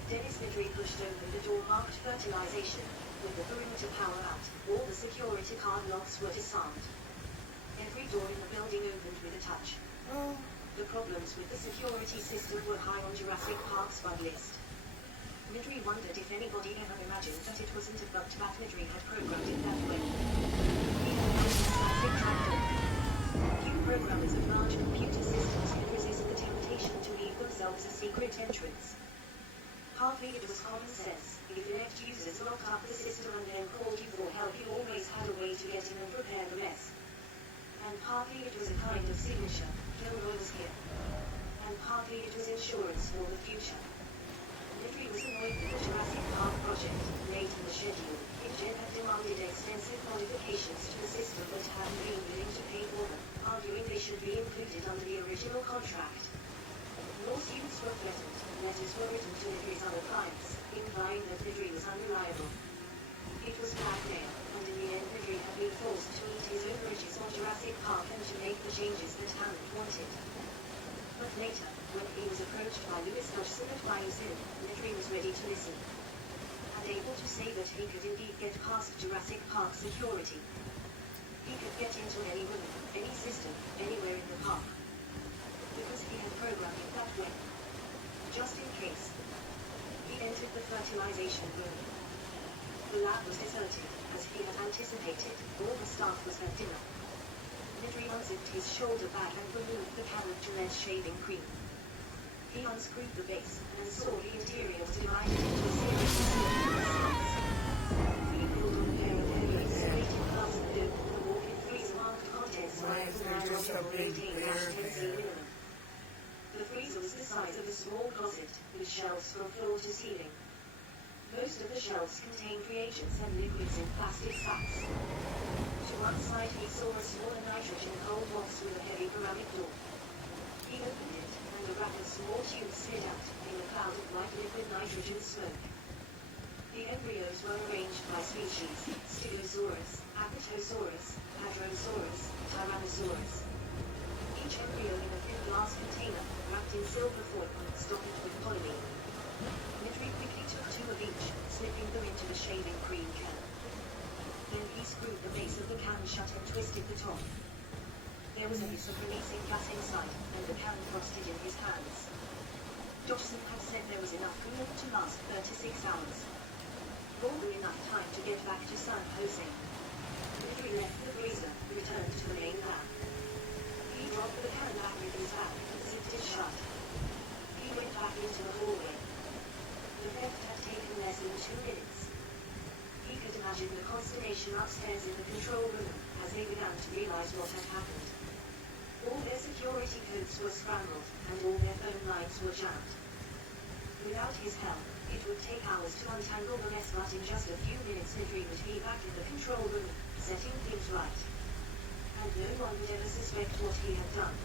Dennis Nedry pushed open the door marked fertilization. With the perimeter power out, all the security card locks were disarmed. Every door in the building opened with a touch. The problems with the security system were high on Jurassic Park's bug list. Nedry wondered if anybody ever imagined that it wasn't a bug that Nedry had programmed it that way. He had built a classic tractor. Few programmers of large computer systems could resist the temptation to leave themselves a secret entrance. Partly it was common sense. If inept users locked up the system and then called you for help, you always had a way to get in and repair the mess. And partly it was a kind of signature, Gilroy was here. And partly it was insurance for the future. Nedry was annoyed with the Jurassic Park project. Late in the schedule, InGen had demanded extensive modifications to the system but hadn't been willing to pay for them, arguing they should be included under the original contract. Lawsuits were threatened, letters were written to Nedry's other clients, implying that Nedry was unreliable. It was blackmail, and in the end Nedry had been forced to eat his own bridges on Jurassic Park and to make the changes that Hammond wanted. But later, when he was approached by Louis Dodgson at YZ, Nedry was ready to listen. And able to say that he could indeed get past Jurassic Park security. He could get into any room, any system, anywhere in the park. Because he had programmed it that way. Just in case. He entered the fertilization room. The lab was deserted, as he had anticipated. All the staff was at dinner. Nedry unzipped his shoulder bag and removed the can of Gillette shaving cream. He unscrewed the base, and saw the interior was divided into a series of small cells. He pulled on a pair of heavy insulated gloves and opened the walk-in freezer marked contents by a minimum. The freezer was the size of a small closet, with shelves from floor to ceiling. Most of the shelves contained reagents and liquids in plastic sacks. To one side he saw a smaller nitrogen hold box with a heavy ceramic door. He opened it, and a rack of small tubes slid out, in a cloud of white liquid nitrogen smoke. The embryos were arranged by species: Stegosaurus, Apatosaurus, Hadrosaurus, Tyrannosaurus. Each embryo in a thin glass container, wrapped in silver foil, stopped with polyene. Nedry quickly took two of each, slipping them into the shaving cream can. Then he screwed the base of the can shut and twisted the top. There was a hiss of releasing gas inside, and the can frosted in his hands. Dodgson had said there was enough coolant to last 36 hours. More than enough time to get back to San Jose. Nedry left the freezer, returned to the main lab. He dropped the can back in his bag, and zipped it shut. He went back into the hallway. The theft had taken less than 2 minutes. He could imagine the consternation upstairs in the control room, as they began to realize what had happened. All their security codes were scrambled, and all their phone lines were jammed. Without his help, it would take hours to untangle the mess, but in just a few minutes Nedry would be back in the control room, setting things right. And no one would ever suspect what he had done.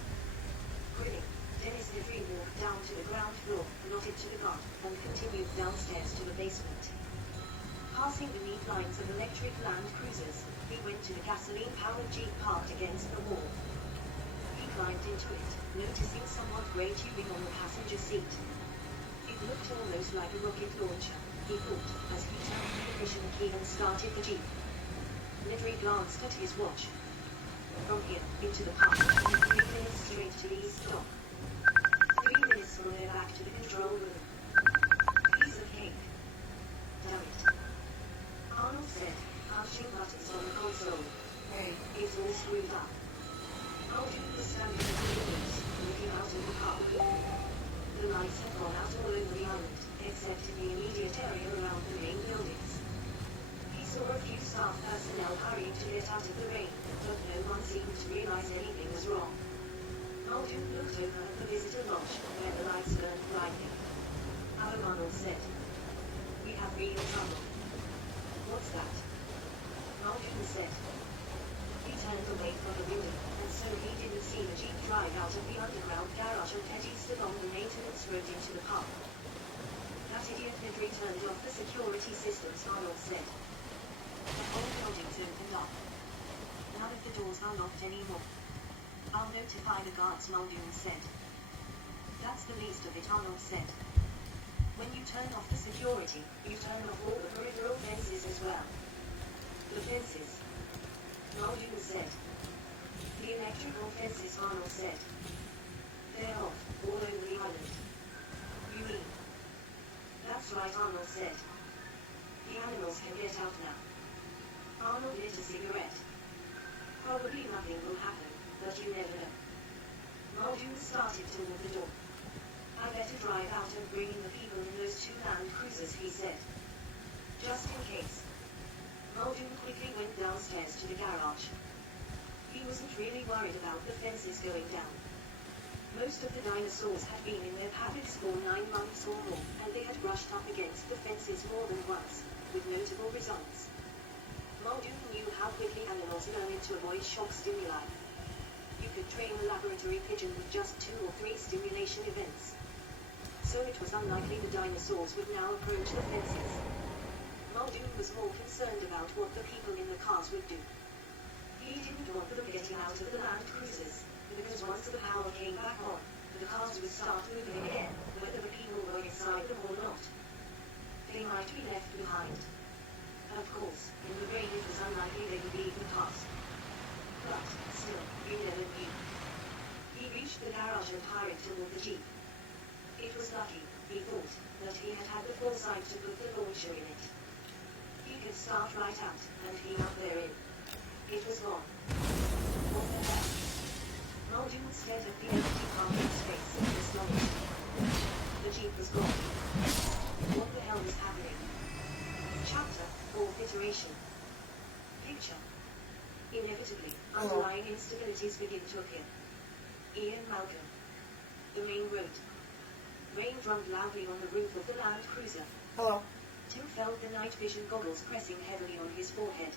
Grinning, Dennis Nedry walked down to the ground floor, nodded to the guard, and continued downstairs to the basement. Passing the neat lines of electric Land Cruisers, he went to the gasoline-powered Jeep parked against the wall. He climbed into it, noticing somewhat gray tubing on the passenger seat. It looked almost like a rocket launcher, he thought, as he turned the ignition key and started the Jeep. Nedry glanced at his watch. From here, into the park, 3 minutes straight to the east dock. 3 minutes from there back to the control room. Piece of cake. Damn it. Arnold said, punching buttons on the console. Hey, it's all screwed up. Muldoon was standing at the windows, looking out of the car. The lights had gone out all over the island, except in the immediate area around the main buildings. He saw a few staff personnel hurrying to get out of the rain, but no one seemed to realize anything was wrong. Muldoon looked over at the visitor lodge, where the lights burned brightly. Alan Arnold said, "We have real trouble." "What's that?" Muldoon said. He turned away from the window, and so he didn't see the Jeep drive out of the underground garage and head east along the maintenance road into the park. That idiot Nedry turned off the security systems, Arnold said. The whole building's opened up. None of the doors are locked anymore. I'll notify the guards, Muldoon said. That's the least of it, Arnold said. When you turn off the security, you turn off all the peripheral fences as well. The fences? Muldoon said. The electrical fences, Arnold said. They're off, all over the island. You mean? That's right, Arnold said. The animals can get out now. Arnold lit a cigarette. Probably nothing will happen, but you never know. Muldoon started toward the door. I better drive out and bring in the people in those 2 Land Cruisers, he said. Just in case. Muldoon quickly went downstairs to the garage. He wasn't really worried about the fences going down. Most of the dinosaurs had been in their paddocks for 9 months or more, and they had brushed up against the fences more than once, with notable results. Muldoon knew how quickly animals learned to avoid shock stimuli. You could train a laboratory pigeon with just 2 or 3 stimulation events. So it was unlikely the dinosaurs would now approach the fences. Muldoon was more concerned about what the people in the cars would do. He didn't want them getting out of the Land Cruisers, because once the power came back on, the cars would start moving again, whether the people were inside them or not. They might be left behind. Of course, in the rain it was unlikely they would leave the cars. But, still, you never knew. He reached the garage and hurried toward the Jeep. It was lucky, he thought, that he had had the foresight to put the launcher in it. He could start right out, and he up there in. It was gone. What the hell? Muldoon stared at the empty parking space in astonishment. The Jeep was gone. What the hell was happening? Chapter 4th iteration. Picture. Inevitably, underlying instabilities begin to appear. Ian Malcolm. The main road. Rain drummed loudly on the roof of the Land Cruiser. Hello. Tim felt the night vision goggles pressing heavily on his forehead.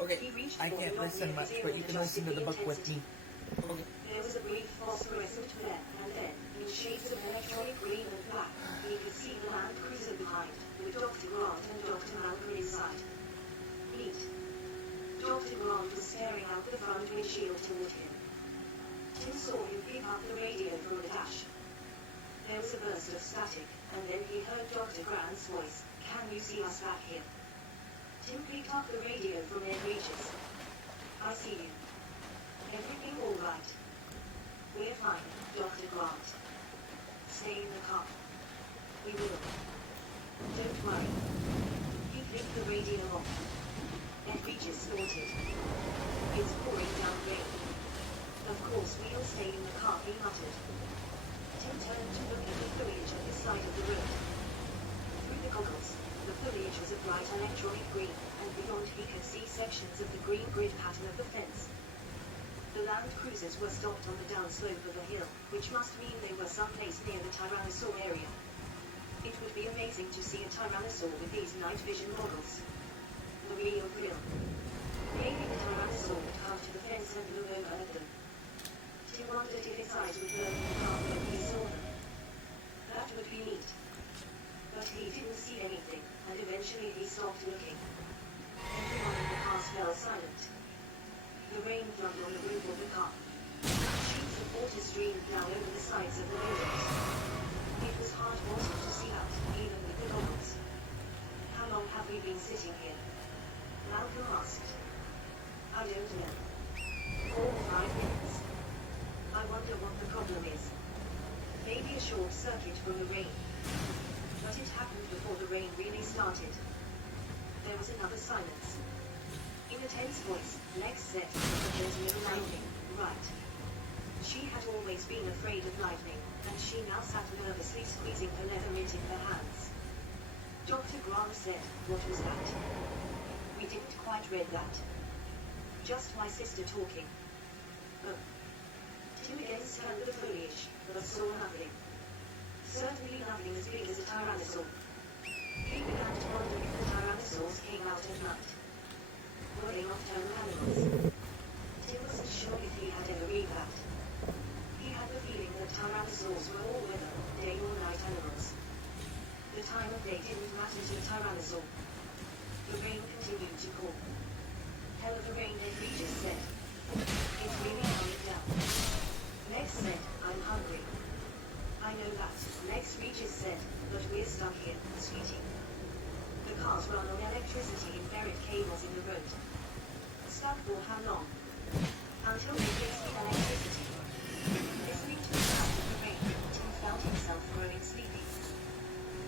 Okay, He reached I for the can't knob listen near much, his ear but you and can listen to adjusted the book with intensity. me. Okay. There was a brief phosphorescent flare, and then, in shades of electronic green and black, he could see the Land Cruiser behind, with Dr. Grant and Dr. Malcolm inside. Neat. Dr. Grant was staring out the front windshield toward him. Tim saw him pick up the radio from the dash. There was a burst of static, and then he heard Dr. Grant's voice. "Can you see us back here?" Tim picked up the radio from Ed Regis. "I see you. Everything all right?" "We're fine, Dr. Grant." "Stay in the car." "We will." "Don't worry." He flicked the radio off. Ed Regis snorted. "It's pouring down rain." "Of course we'll stay in the car," he muttered. Tim turned to look at the foliage at the side of the road. Through the goggles, the foliage was a bright electronic green, and beyond he could see sections of the green grid pattern of the fence. The Land Cruisers were stopped on the downslope of a hill, which must mean they were someplace near the Tyrannosaur area. It would be amazing to see a Tyrannosaur with these night vision goggles. The real thrill. Maybe the Tyrannosaur would come to the fence and look over at them. Tim wondered if its eyes would burn in the car when he saw them. That would be neat. But he didn't see anything, and eventually he stopped looking. Everyone in the car fell silent. The rain drummed on the roof of the car. Sheets sides of the windows. It was heart-wrenching to see out, even with the goggles. How long have we been sitting here? Malcolm asked. I don't know. 4 or 5 minutes. I wonder what the problem is. Maybe a short circuit from the rain. But it happened before the rain really started. There was another silence. In a tense voice, Lex said, "There's no lightning, right?" She had always been afraid of lightning, and she now sat nervously squeezing her leather mitt in her hands. Dr. Grant said, "What was that?" We didn't quite read that. Just my sister talking. Oh. Tim again scanned the foliage, but saw nothing. Certainly nothing as big as a tyrannosaur. He began to wonder if the tyrannosaurs came out at night. Were they nocturnal animals? Tim wasn't sure if he had ever read that. He had the feeling that tyrannosaurs were all-weather, day or night animals. The time of day didn't matter to a tyrannosaur. The rain continued to pour. "Hell of a rain," Ned Regis said. "It's really coming down." Lex said, "I'm hungry." "I know that," Lex Regis said, "but we're stuck here, sweetie. The cars run on electricity in buried cables in the road." "Stuck for how long?" "Until we fix the electricity." Listening to the sound of the rain, Tim felt himself growing sleepy.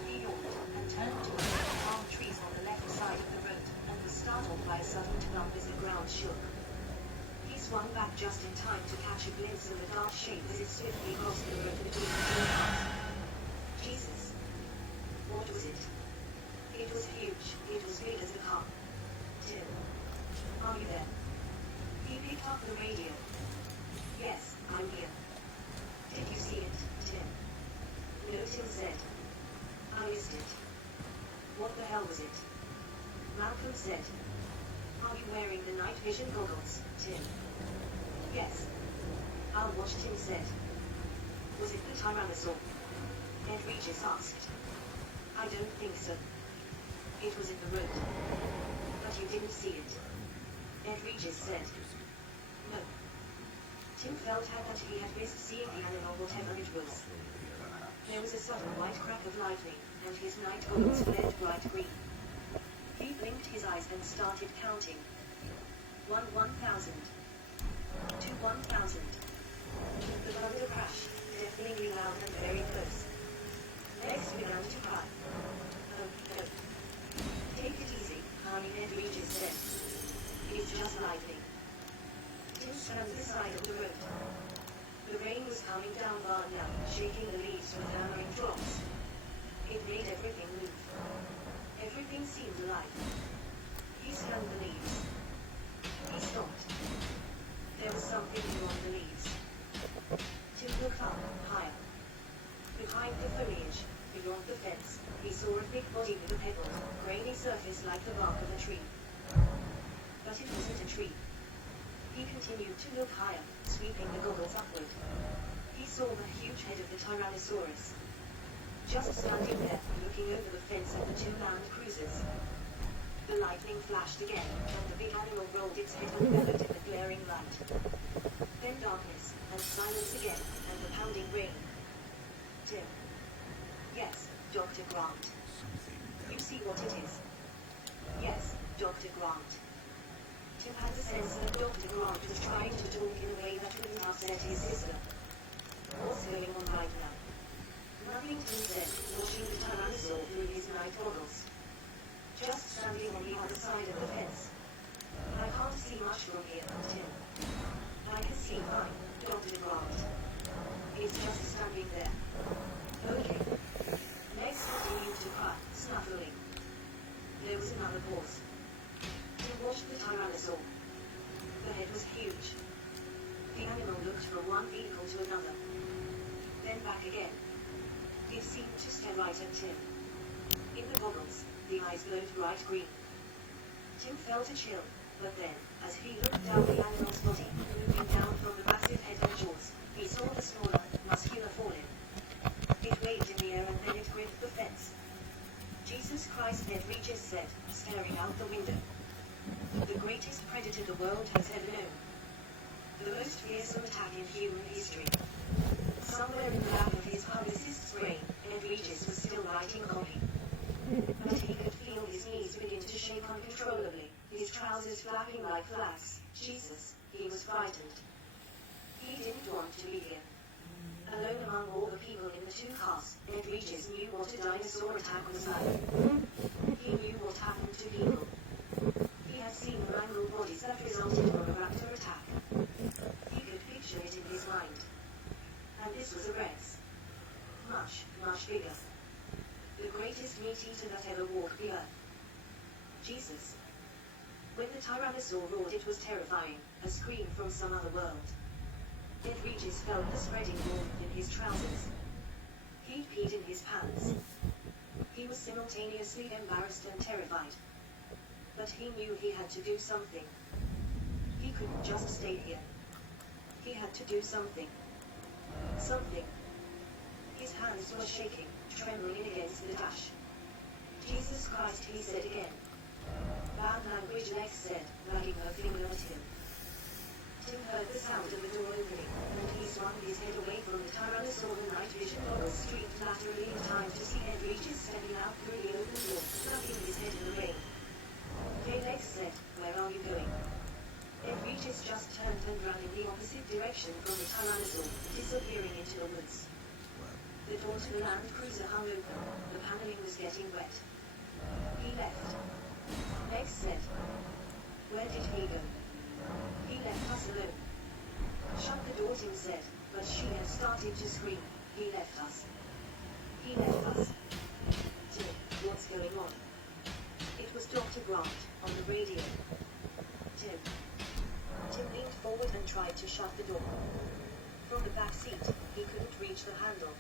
He yawned and turned to a group of palm trees on the left side of the road, and was startled by a sudden thump as the ground shook. He swung back just in time to catch a glimpse of a dark shape as it swiftly crossed the road between the two cars. Jesus! What was it? It was huge. It was big as a car. "Tim. Are you there?" He picked up the radio. "Yes, I'm here." "Did you see it, Tim?" "No," Tim said. "I missed it." "What the hell was it?" Malcolm said. "Are you wearing the night vision goggles, Tim?" "Yes." "I'll watch," Tim said. "Was it the tyrannosaur?" Ned Regis asked. "I don't think so. It was in the road." "But you didn't see it?" Ned Regis said. "No." Tim felt that he had missed seeing the animal, whatever it was. There was a sudden white crack of lightning, and his night goggles flared bright green. He blinked his eyes and started counting. 1,000. 1,000. The thunder crashed, deafeningly loud and very close. Lex began to cry. "Oh, no. Take it easy, honey," Ned Regis said. "It's just lightning." Tim scanned the side of the road. The rain was coming down hard now, shaking the leaves with hammering drops. It made everything move. Everything seemed alive. He scanned the leaves. He stopped. There was something new on the leaves. Tim looked up, higher. Behind the foliage, beyond the fence, he saw a thick body with a pebbled, grainy surface like the bark of a tree. But it wasn't a tree. He continued to look higher, sweeping the goggles upward. He saw the huge head of the Tyrannosaurus. Just standing there, looking over the fence at the two Land Cruisers. The lightning flashed again, and the big animal rolled its head and bellowed in the glaring light. Then darkness, and silence again, and the pounding rain. "Tim." "Yes, Dr. Grant." "You see what it is?" "Yes, Dr. Grant." Tim had the sense that Dr. Grant was trying to talk in a way that wouldn't upset his sister. "What's going on right now?" "Nothing," Tim said, watching the tyrannosaur through his night goggles. "Just standing on the other side of the fence. I can't see much from here, Tim." "I can see fine, Dr. Grant. It's just standing there." "Okay." Lex continued to cry, snuffling. There was another pause. Tim watched the tyrannosaur. The head was huge. The animal looked from one vehicle to another. Then back again. It seemed to stare right at Tim. In the goggles, the eyes glowed bright green. Tim felt a chill, but then, as he looked down the animal's body, looking down from the massive head and jaws, he saw the smaller, muscular forelip. It waved in the air and then it gripped the fence. "Jesus Christ," Ned Regis said, staring out the window. "The greatest predator the world has ever known. The most fearsome attack in human history. Somewhere somewhere in the back of his publicist's brain, Ed Regis was still writing copy. But he could feel his knees begin to shake uncontrollably, his trousers flapping like flaps. Jesus, he was frightened. He didn't want to be here. Alone among all the people in the two cars, Ed Regis knew what a dinosaur attack was like. He knew what happened to people. He had seen the mangled bodies that resulted from a raptor attack. He could picture it in his mind. And this was a Rex. Much, much bigger. The greatest meat-eater that ever walked the earth. Jesus. When the Tyrannosaur roared, it was terrifying, a scream from some other world. Ed Regis felt the spreading warmth in his trousers. He'd peed in his pants. He was simultaneously embarrassed and terrified. But he knew he had to do something. He couldn't just stay here. He had to do something. Something. His hands were shaking, trembling against the dash. Jesus Christ, he said again. Bad language, Lex said, wagging her finger at him. Tim heard the sound of the door opening, and he swung his head away from the Tyrannosaur. The night vision goggles streaked laterally in time to see Ed Regis stepping out through the open door, slapping his head in the rain. Hey, Lex said, where are you going? Ed Regis just turned and ran in the opposite direction from the Tyrannosaur, disappearing into the woods. The door to the Land Cruiser hung open, the paneling was getting wet. He left. Lex said. Where did he go? He left us alone. Shut the door, Tim said, but she had started to scream. He left us. He left us. Tim, what's going on? It was Dr. Grant, on the radio. Tim. Tim leaned forward and tried to shut the door. From the back seat, he couldn't reach the handle.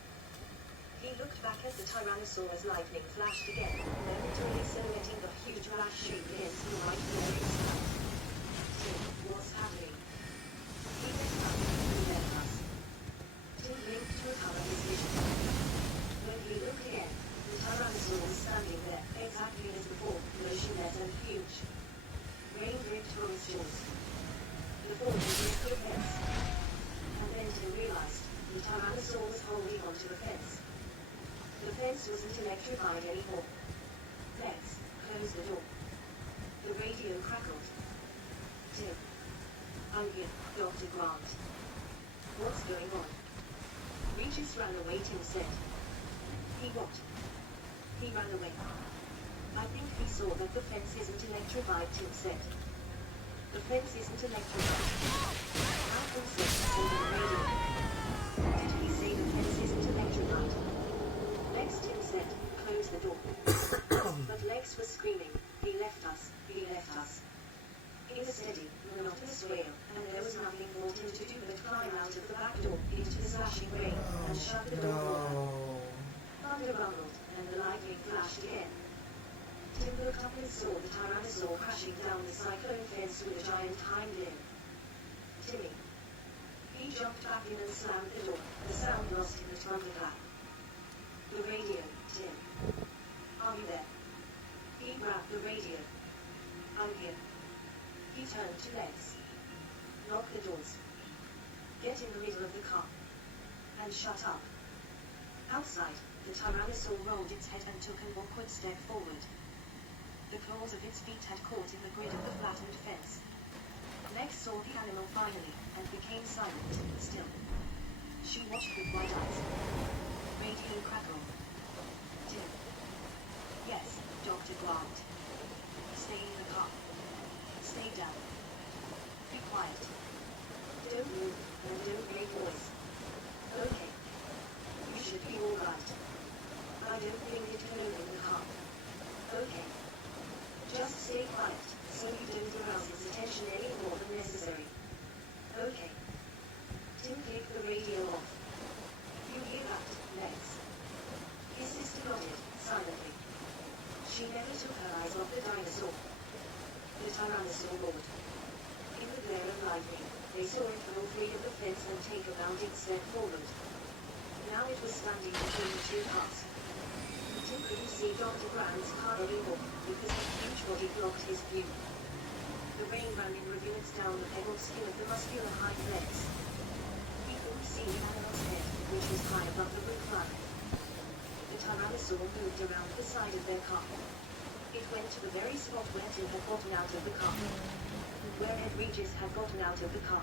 He looked back at the Tyrannosaur as lightning flashed again, momentarily silhouetting the huge black shape against the white glowing sky. Tim, what's happening? He left us. He left us. Tim blinked to recover his vision. When he looked again, the Tyrannosaur was standing there, exactly as before, motionless and huge. Rain dripped from its jaws. The fall was into a fence. And then Tim realized, the Tyrannosaur was holding onto the fence. The fence wasn't electrified anymore. Let's close the door. The radio crackled. Tim. I'm here, Dr. Grant. What's going on? Regis ran away, Tim said. He what? He ran away. I think he saw that the fence isn't electrified, Tim said. The fence isn't electrified. Malcolm said over the radio. Did he say the fence isn't electrified? Lex, Tim said, close the door. But Lex was screaming, he left us, he left us. In a steady, monotonous wail, and there was nothing for Tim to do but climb out of the back door, into the slashing rain, and shut the door for her. Thunder rumbled, and the lightning flashed again. Tim looked up and saw the Tyrannosaur crashing down the cyclone fence with a giant hind limb. Timmy. He jumped back in and slammed the door, the sound lost in the thunderclap. The radio, Tim. Are you there? He grabbed the radio. I'm here. He turned to Lex. Lock the doors. Get in the middle of the car. And shut up. Outside, the Tyrannosaur rolled its head and took an awkward step forward. The claws of its feet had caught in the grid of the flattened fence. Lex saw the animal finally, and became silent, still. She watched with wide eyes. Radio crackle. Tim. Yes, Dr. Grant. Stay in the car. Stay down. Be quiet. Don't move, and don't make noise. Okay. You should be alright. I don't think it can open the car. Okay. Just stay quiet, so you don't arouse its attention any more than necessary. Okay. Tim clicked the radio off. You hear that, Lex? His sister nodded, silently. She never took her eyes off the dinosaur. The Tyrannosaur roared. In the glare of lightning, they saw it roll free of the fence and take a bounding step forward. Now it was standing between the two cars. Tim couldn't see Dr. Grant's car anymore, because the huge body blocked his view. The rain ran in rivulets down the pebbled skin of the muscular hind legs. He couldn't see the animal's head, which was high high above the roof line. The Tyrannosaur moved around the side of their car. It went to the very spot where Tim had gotten out of the car. Where Ed Regis had gotten out of the car.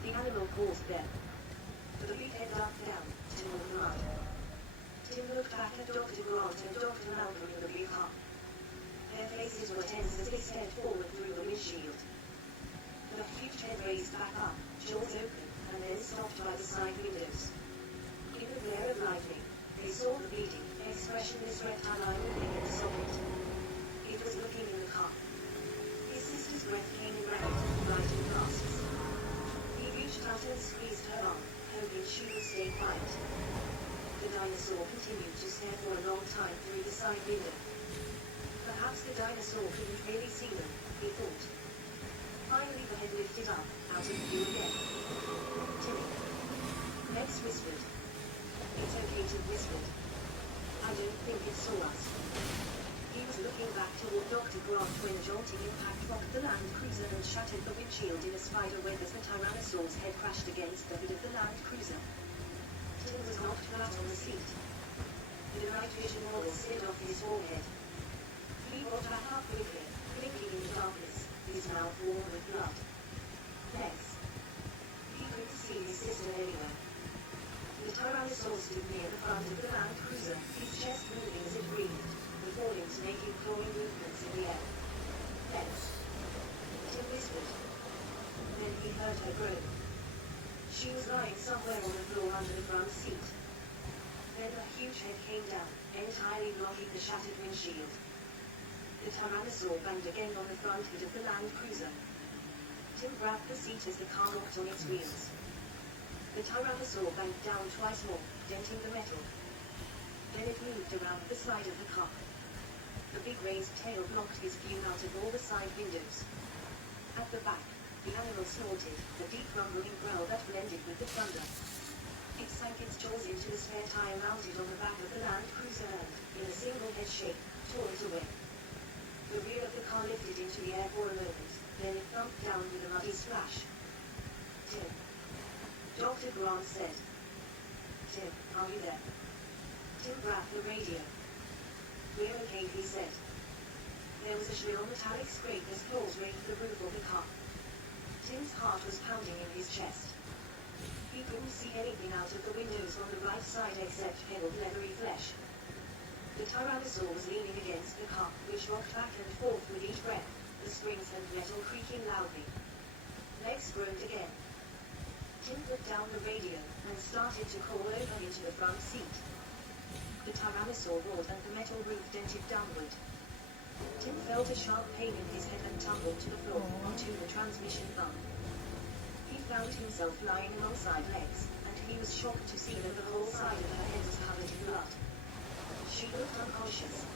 The animal paused there. The big head ducked down, Tim in the mud. Tim looked back at Dr. Grant and Dr. Malcolm in the big car. Their faces were tense as they stared forward through the windshield. The huge head raised back up, jaws open, and then stopped by the side windows. In the glare of lightning, they saw the bleeding, expressionless reptile lying in the socket. It was looking in the car. His sister's breath came in rapid and frightened gasps. He reached out and squeezed her arm, hoping she would stay quiet. The dinosaur continued to stare for a long time through the side window. Perhaps the dinosaur couldn't really see them, he thought. Finally the head lifted up, out of view again. Timmy. Rex whispered. It's okay, Tim whispered. I don't think it saw us. He was looking back toward Dr. Grant when a jolting impact rocked the Land Cruiser and shattered the windshield in a spider web as the Tyrannosaur's head crashed against the hood of the Land Cruiser. Tim was knocked flat on the seat. The night vision wall slid off his forehead. He got back up quickly, blinking in the darkness, his mouth warm with blood. Rex. He couldn't see his sister anywhere. The Tyrannosaur stood near the front of the Land Cruiser, his chest moving as it breathed, with organs making clawing movements in the air. Rex. Tim whispered. Then he heard her groan. She was lying somewhere on the floor under the front seat. Then a huge head came down, entirely blocking the shattered windshield. The Tyrannosaur banged again on the front hood of the Land Cruiser. Tim grabbed the seat as the car rocked on its wheels. The Tyrannosaur banged down twice more, denting the metal. Then it moved around the side of the car. The big raised tail blocked his view out of all the side windows. At the back, the animal snorted, a deep rumbling growl that blended with the thunder. It sank its jaws into the spare tire mounted on the back of the Land Cruiser and, in a single head shake, tore it away. The rear of the car lifted into the air for a moment, then it thumped down with a muddy splash. Tim. Dr. Grant said. Tim, are you there? Tim grabbed the radio. We're okay, he said. There was a shrill metallic scrape as claws raked the roof of the car. Tim's heart was pounding in his chest. He couldn't see anything out of the windows on the right side except pale leathery flesh. The Tyrannosaur was leaning against the car, which rocked back and forth with each breath, the springs and metal creaking loudly. Legs groaned again. Tim put down the radio, and started to crawl over into the front seat. The Tyrannosaur roared and the metal roof dented downward. Tim felt a sharp pain in his head and tumbled to the floor, onto the transmission bump. He found himself lying alongside Legs, and he was shocked to see that the whole side of her head was covered in blood. She looked unconscious.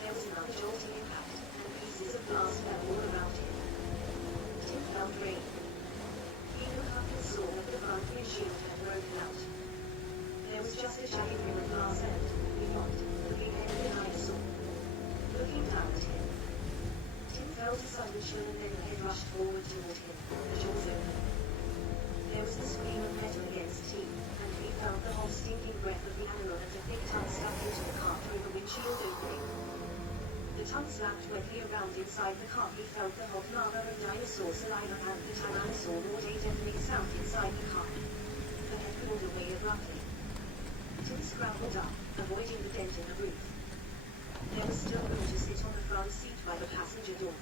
There was another jolting impact, and pieces of glass fell all around him. Tim felt rain. He looked up and saw that the front windshield had broken out. There was just a shaggy rim of glass and, beyond, the big head of the dinosaur. Looking down at him. Tim felt a sudden chill and then the head rushed forward toward him, the jaws open. There was the scream of metal against teeth, and he felt the hot stinking breath of the animal and a thick tongue stuck into the car through the windshield opening. The tongue slapped wetly around inside the car. He felt the hot lava of dinosaur saliva and the Tyrannosaur roared a deafening sound inside the car. The head pulled away abruptly. Tim scrambled up, avoiding the dent in the roof. There was still room to sit on the front seat by the passenger door.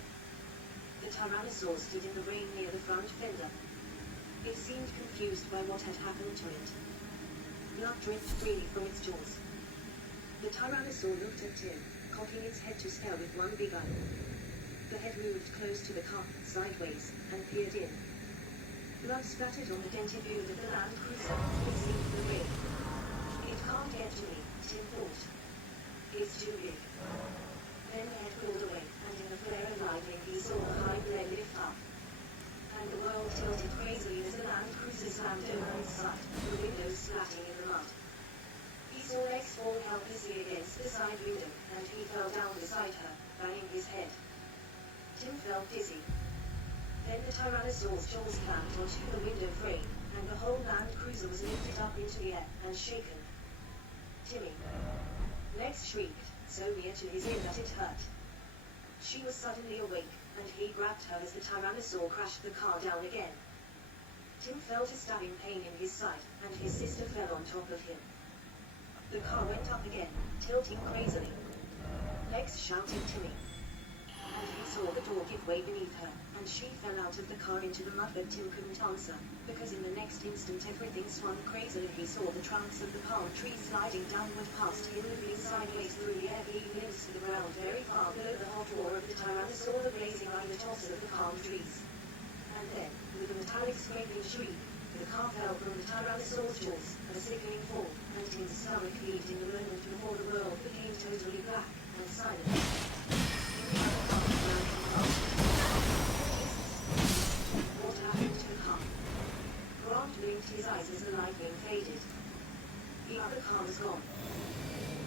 The Tyrannosaur stood in the rain near the front fender. It seemed confused by what had happened to it. Blood dripped freely from its jaws. The Tyrannosaur looked at Tim, cocking its head to stare with one big eye. The head moved close to the car, sideways, and peered in. Blood splattered on the dented hood of the Land Cruiser, mixing with the rain. It can't get to me, Tim thought. It's too big. Then the head pulled away, and in the flare of lightning he saw the hind leg lift up. And the world tilted crazily as the Land Cruiser slammed over its side, the windows splatting in the mud. He saw Rex fall helplessly against the side window, and he fell down beside her, banging his head. Tim felt dizzy. Then the Tyrannosaur's jaws clamped onto the window frame, and the whole Land Cruiser was lifted up into the air and shaken. Timmy. Lex shrieked, so near to his ear that it hurt. She was suddenly awake, and he grabbed her as the Tyrannosaur crashed the car down again. Tim felt a stabbing pain in his side, and his sister fell on top of him. The car went up again, tilting crazily. Lex shouted Timmy. And he saw the door give way beneath her, and she fell out of the car into the mud, but Tim couldn't answer, because in the next instant everything swung crazily. He saw the trunks of the palm trees sliding downward past him, moving sideways through the air, leaving limbs to the ground very far below the hot roar of the Tyrannosaur, the blazing eye, the toss of the palm trees. And then, with a metallic scraping shriek, the car fell from the Tyrannosaur's jaws, a sickening fall, and Tim's stomach heaved in the moment before the world became totally black and silent. What happened to the car? Grant blinked his eyes as the lightning faded. The other car was gone.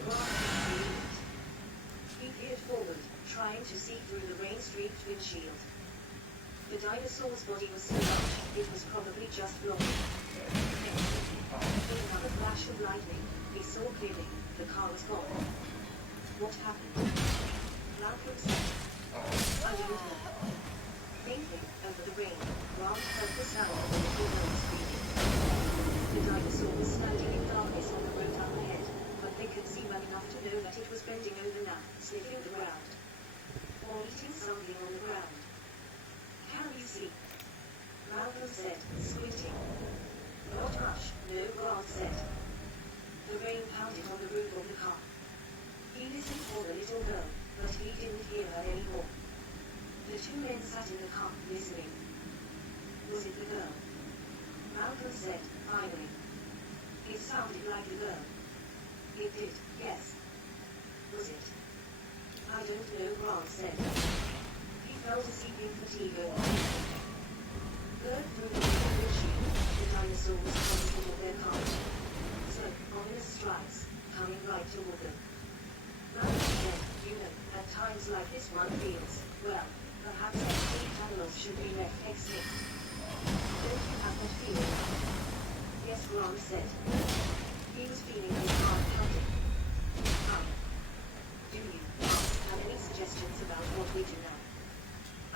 Grant couldn't believe it. He peered forward, trying to see through the rain-streaked windshield. The dinosaur's body was so large, it was probably just blocking. With another flash of lightning, he saw clearly, the car was gone. What happened? Malcolm said. I don't know. Faintly, over the rain, Grant heard the sound of a little girl screaming. The dinosaur was standing in darkness on the road up ahead, but they could see well enough to know that it was bending over now, sniffing the ground. Or eating something on the ground. Can you see? Malcolm said, squinting. Not much, no, Grant said. The rain pounded on the roof of the car. He listened for the little girl, but he didn't hear her anymore. The two men sat in the car, listening. Was it the girl? Malcolm said, finally. It sounded like a girl. It did, yes. Was it? I don't know, Grant said. He felt a seeping fatigue over him. Blurred through the windshield, the dinosaur was coming toward their car. Slow, ominous strides, coming right toward them. Malcolm said, you know, at times like this one feels, well, perhaps extinct animals should be left extinct. Don't you have that feeling? Yes, Grant said. He was feeling his heart pounding. How? Do you, have any suggestions about what we do now?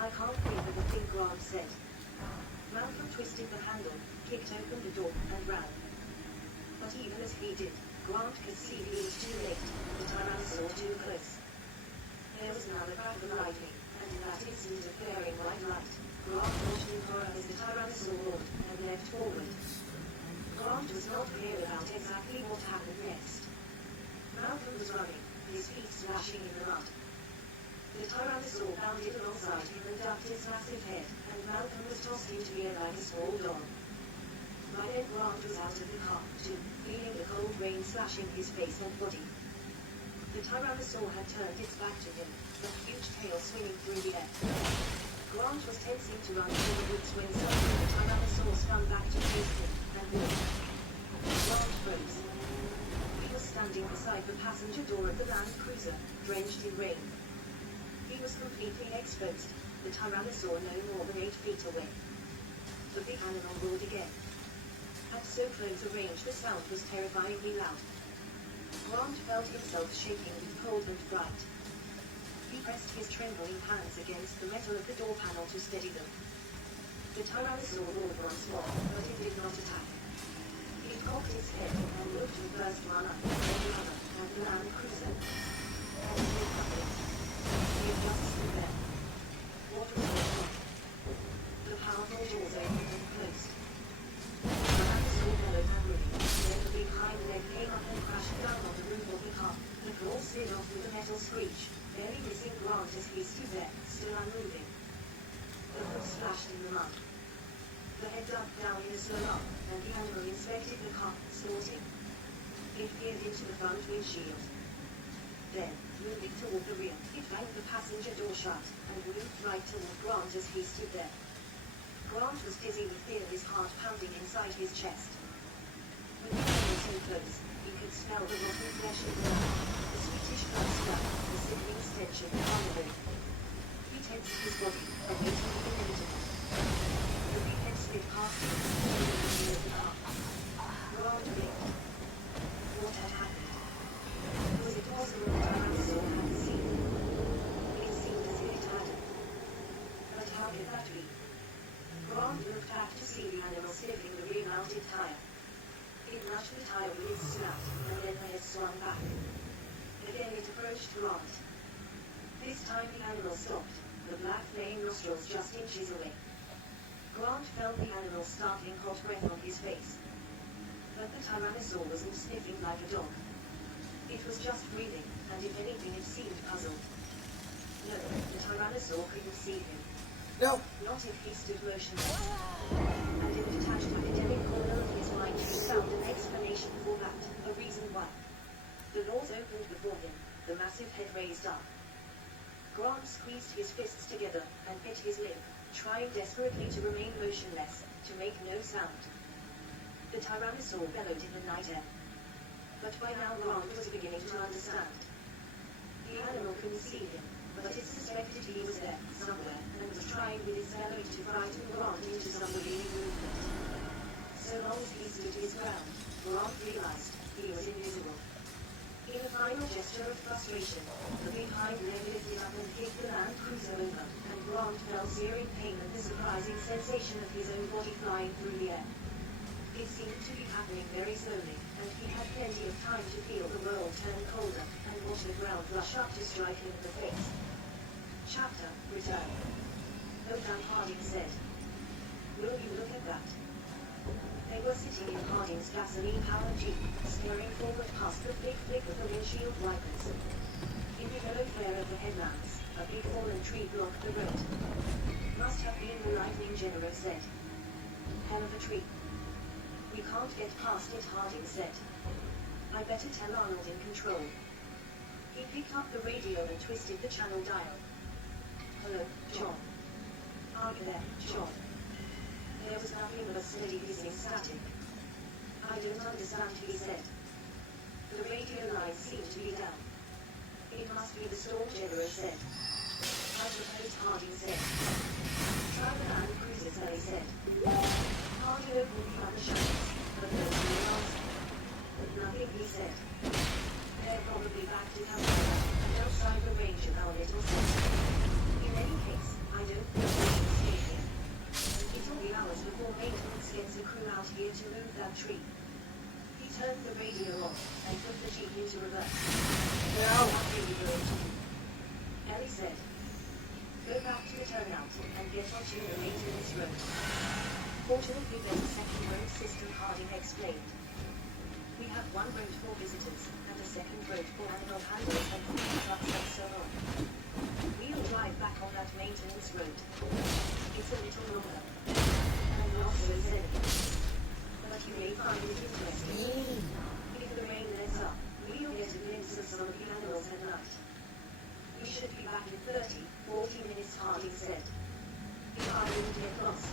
I can't think of a thing, Grant said. Malcolm twisted the handle, kicked open the door, and ran. But even as he did, Grant could see he was too late, the Tyrannosaur too close. There was another crack of lightning, and in that instant of glaring white light, Grant watched in horror as the Tyrannosaur roared and leapt forward. Grant was not clear about exactly what happened next. Malcolm was running, his feet splashing in the mud. The Tyrannosaur bounded alongside him and ducked its massive head, and Malcolm was tossed into the air like a small dog. By then Grant was out of the car, too, feeling the cold rain slashing his face and body. The Tyrannosaur had turned its back to him, the huge tail swinging through the air. Grant was tensing to run through the woods when suddenly the Tyrannosaur spun back to face him, and moved. Grant froze. He was standing beside the passenger door of the Land Cruiser, drenched in rain. He was completely exposed, the Tyrannosaur no more than 8 feet away. The big animal roared again. At so close a range the sound was terrifyingly loud. Grant felt himself shaking with cold and fright. He pressed his trembling hands against the metal of the door panel to steady them. The Tyrannosaur roared once more, but it did not attack. It cocked its head and looked at first one eye, then the other, at the Land Cruiser. And then nothing. It just stood there. What was going on? The powerful doors opened and closed. The Tyrannosaur bellowed angrily, then the big hind leg came up and crashed down on the roof of the car. The floor slid off with a metal screech, barely missing Grant as he stood there, still unmoving. The hood splashed in the mud. The head ducked down in a slow up, and the animal inspected the car, snorting. It peered into the front windshield. Then, moving toward the rear, it banged the passenger door shut, and moved right toward Grant as he stood there. Grant was dizzy with fear, his heart pounding inside his chest. When he came so close, he could smell the rotten flesh and blood, the sweetish blood smell, the sickening stench of the carnival. He tensed his body, awaiting the inevitable. The big head slid past him, and the tire with its snout, and then the head swung back. Again it approached Grant. This time the animal stopped, the black flame nostrils just inches away. Grant felt the animal's startling hot breath on his face. But the Tyrannosaur wasn't sniffing like a dog. It was just breathing, and if anything it seemed puzzled. No, the Tyrannosaur couldn't see him. No. Not if he stood motionless. And in a detached academic corner of his mind he found an explanation for that, a reason why. The doors opened before him, the massive head raised up. Grant squeezed his fists together and bit his lip, trying desperately to remain motionless, to make no sound. The Tyrannosaur bellowed in the night air. But by now Grant was beginning to understand. The animal couldn't see him, but it suspected he was there, somewhere, and was trying with its bellowing to frighten Grant into some wily movement. So long as he stood his ground, Grant realized he was invisible. In a final gesture of frustration, the big hind leg lifted up and kicked the Land Cruiser over, and Grant felt searing pain at the surprising sensation of his own body flying through the air. It seemed to be happening very slowly, and he had plenty of time to feel the world turn colder, and watch the ground rush up to strike him in the face. Chapter, Return. Logan Harding said. Will you look at that? They were sitting in Harding's gasoline-powered Jeep, staring forward past the big flick of the windshield wipers. In the yellow flare of the headlamps, a big fallen tree blocked the road. Must have been the lightning, General said. Hell of a tree. We can't get past it, Harding said. I better tell Arnold in control. He picked up the radio and twisted the channel dial. Hello, John. Are you there, John? There was nothing but a steady hissing static. I don't understand, he said. The radio line seemed to be down. It must be the storm, General said. I suppose, Harding said. Try the Land Cruisers, they said. Harding opened the other shutters, but no one answered. But nothing, he said. They're probably back to cover, and outside the range of our little city. In any case, I don't think we should stay here. It'll be hours before maintenance gets a crew out here to move that tree. He turned the radio off and put the Jeep into reverse. No. Ellie said. Go back to the turnout and get onto the maintenance road. Fortunately there's a second road system, Harding explained. We have one road for visitors, and a second road for animal handlers and food trucks and so on. We'll drive back on that maintenance road. It's a little longer. And not so zen. But you may find it interesting. If the rain lets up, we'll get a glimpse of some of the animals at night. We should be back in 40 minutes, Harding said. If I wouldn't get lost.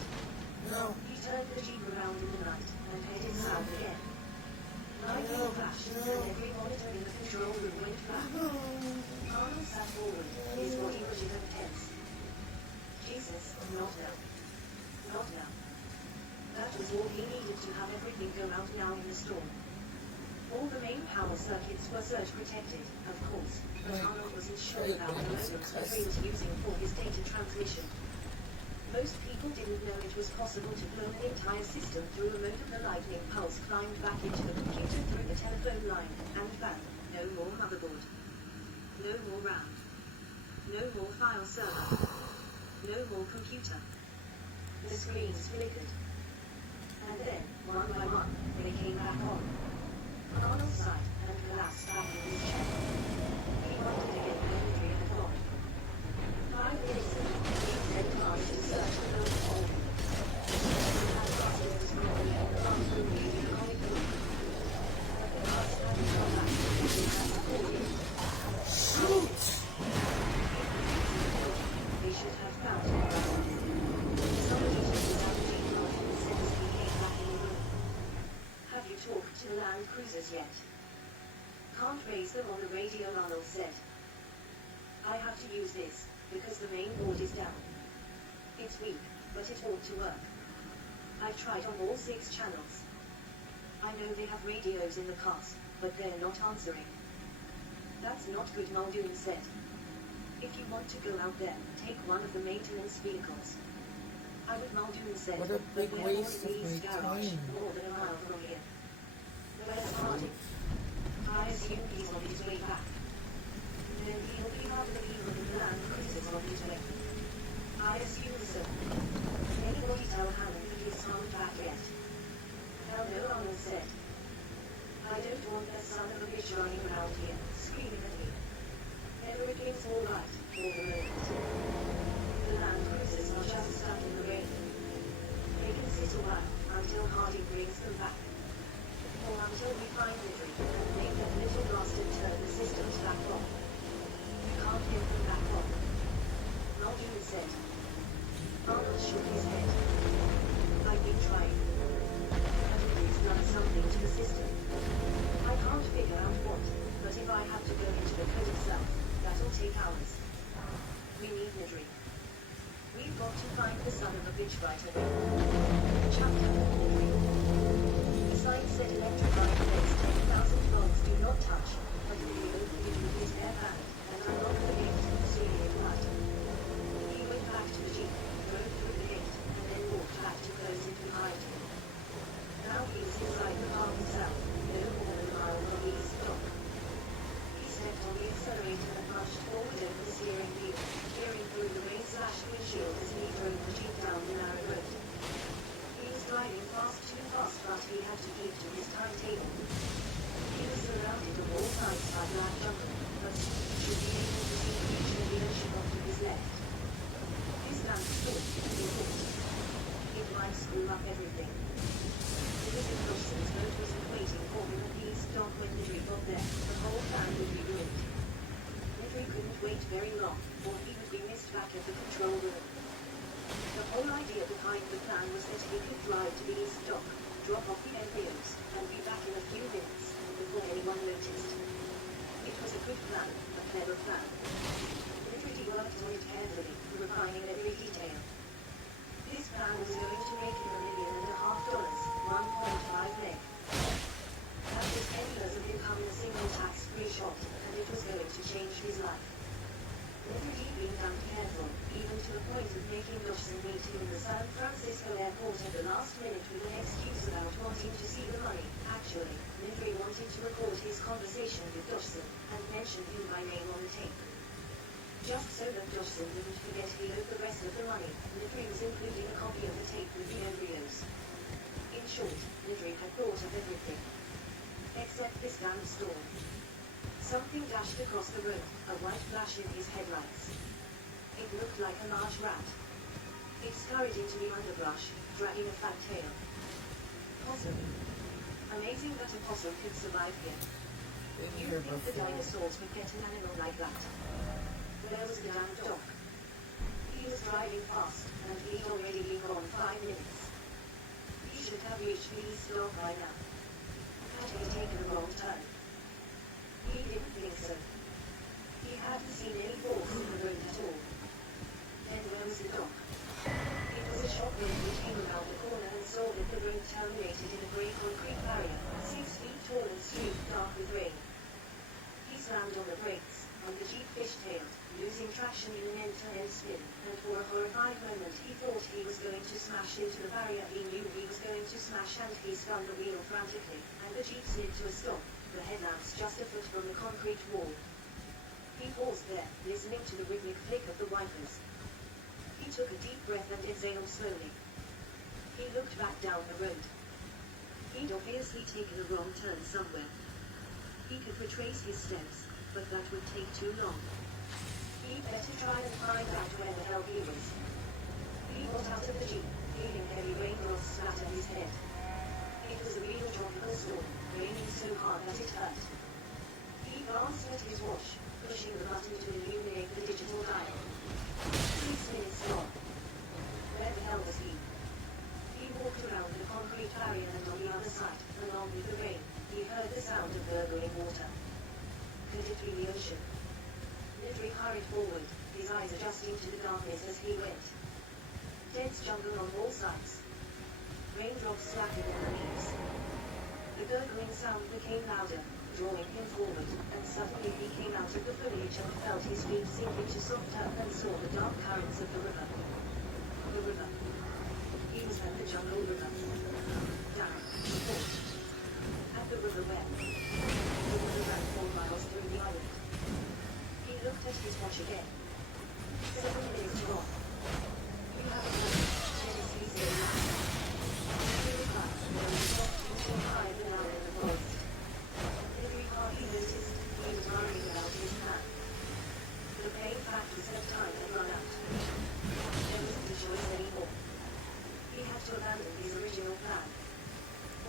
No. He turned the Jeep around in the night and headed south again. Lightning flashed and every monitor in the control room went black. Arnold sat forward, his body rigid and tense. Jesus, not now. Not now. That was all he needed to have everything go out now in the storm. All the main power circuits were surge protected, of course, but Arnold wasn't sure about the modes the tree was using for his data transmission. Most people didn't know it was possible to blow an entire system through a mode of the lightning pulse climbed back into the computer through the telephone line, and back. No more motherboard. No more RAM. No more file server. No more computer. The screens flickered. And then, one by one, they came back on. Arnold sighed and collapsed back in his chair. He wondered again what Henry had thought. 5 minutes ago, he said Marge to search the road for him. That process was probably not through the economic book. But the past hadn't gone back to the way that before him. Shoot! They should have found him. Somebody took the Jeep off and said as he came back in the room. Have you talked to the Land Cruisers yet? Can't raise them on the radio, Arnold said. I have to use this, because the main board is down. It's weak, but it ought to work. I've tried on all 6 channels. I know they have radios in the cars, but they're not answering. That's not good, Muldoon said. If you want to go out there, take one of the maintenance vehicles. I would, Muldoon said. What a big but they're waste of all in Lee's my garage, time. more than a mile from here. Where's Harding? I assume he's on his way back. Then he'll be part of the people in the land cruisers on his way. I assume so. Anybody tell Hammond that he's not back yet? Hell no, Arnold said. I don't want that son of a bitch running around here, screaming at me. Everything's alright, for the moment. The land cruisers are just stuck in the rain. They can sit a while, until Harding brings them back. Or until we find Midri, and make that little bastard turn the systems back on. You can't get them back on. Not even said. Arnold shook his head. I've been trying. Midri's done something to the system. I can't figure out what, but if I have to go into the code itself, that'll take hours. We need Midri. We've got to find the son of a bitch right away. Chapter 3. The sign said electrified place 10,000 volts do not touch, but Midri opened it with his bare hand, and unlocked the gate, sealing it tight. He went back to the jeep, drove through the gate, and then walked back to close it behind him. Now he's inside the car himself, no more than a mile from the east dock. He stepped on the accelerator and punched forward over the steering wheel, peering through the rain-slashed windshield as he drove the jeep down the narrow road. He was driving too fast, but he had to keep to his timetable. He was surrounded on all sides by black jungle, but should be able to see the beach and the ocean off to his left. His lamp thought, he thought. It might screw up everything. Mrs. Dawson's boat wasn't waiting for him at the east dock when Midri got there. The whole plan would be ruined. Midri couldn't wait very long, or he would be missed back at the control room. The whole idea behind the plan was that he could drive to the east dock, drop off the embryos, and be back in a few minutes, before anyone noticed. It was a good plan, a clever plan. Midri worked on it carefully, refining every detail. This plan was going to make him $1.5 million, 1.5 meg. That was 10 years of income in a single tax-free shot, and it was going to change his life. Midri being damn careful, even to the point of making Dawson meet him in the San Francisco airport at the last minute with an excuse about wanting to see the money. Actually, Midri wanted to record his conversation with Dawson, and mention him by name on the tape. Just so that Dawson wouldn't forget he owed the rest of the money, Midri was including a copy of the tape with the embryos. In short, Midri had thought of everything. Except this damn storm. Something dashed across the road, a white flash in his headlights. It looked like a large rat. It scurried into the underbrush, dragging a fat tail. Possum. Amazing that a possum could survive here. You'd think the dinosaurs would get an animal like that. There was the damn dock. He was driving fast, and he'd already been gone 5 minutes. He should have reached the east dock by now. Had he taken a wrong turn? He didn't think so. He hadn't seen any forks in the road at all. Then where was the dock? It was a shop when he came around the corner and saw that the road terminated in a grey concrete barrier, 6 feet tall and streaked dark with rain. He slammed on the brakes, and the jeep fishtailed, losing traction in an end-to-end spin, and for a horrified moment he thought he was going to smash into the barrier he knew he was going to smash, and he spun the wheel frantically, and the jeep slid to a stop, the headlamps just a foot from the concrete wall. He paused there, listening to the rhythmic flick of the wipers. He took a deep breath and exhaled slowly. He looked back down the road. He'd obviously taken a wrong turn somewhere. He could retrace his steps, but that would take too long. He'd better try and find out where the hell he was. He got out of the jeep, feeling heavy raindrops splatter his head. It was a real tropical storm, raining so hard that it hurt. He glanced at his watch, pushing the button to illuminate the digital dial. 6 minutes long. Where the hell was he? He walked around the concrete barrier, and on the other side, along with the rain, he heard the sound of gurgling water. Could it be the ocean? Midri hurried forward, his eyes adjusting to the darkness as he went. Dense jungle on all sides. Raindrops slackened on the leaves. The gurgling sound became louder, drawing him forward, and suddenly he came out of the foliage and felt his feet sink into soft turf and saw the dark currents of the river. The river. He was at the jungle river. Damn, he thought. At the river Webb. The water ran 4 miles through the island. He looked at his watch again. 7 minutes gone. You haven't done it, Tennessee said. He replied, there was soft beating high than out in the forest. Henry hardly noticed, he was worrying about his plan. The plain fact was that time had run out. There wasn't a choice anymore. He had to abandon his original plan.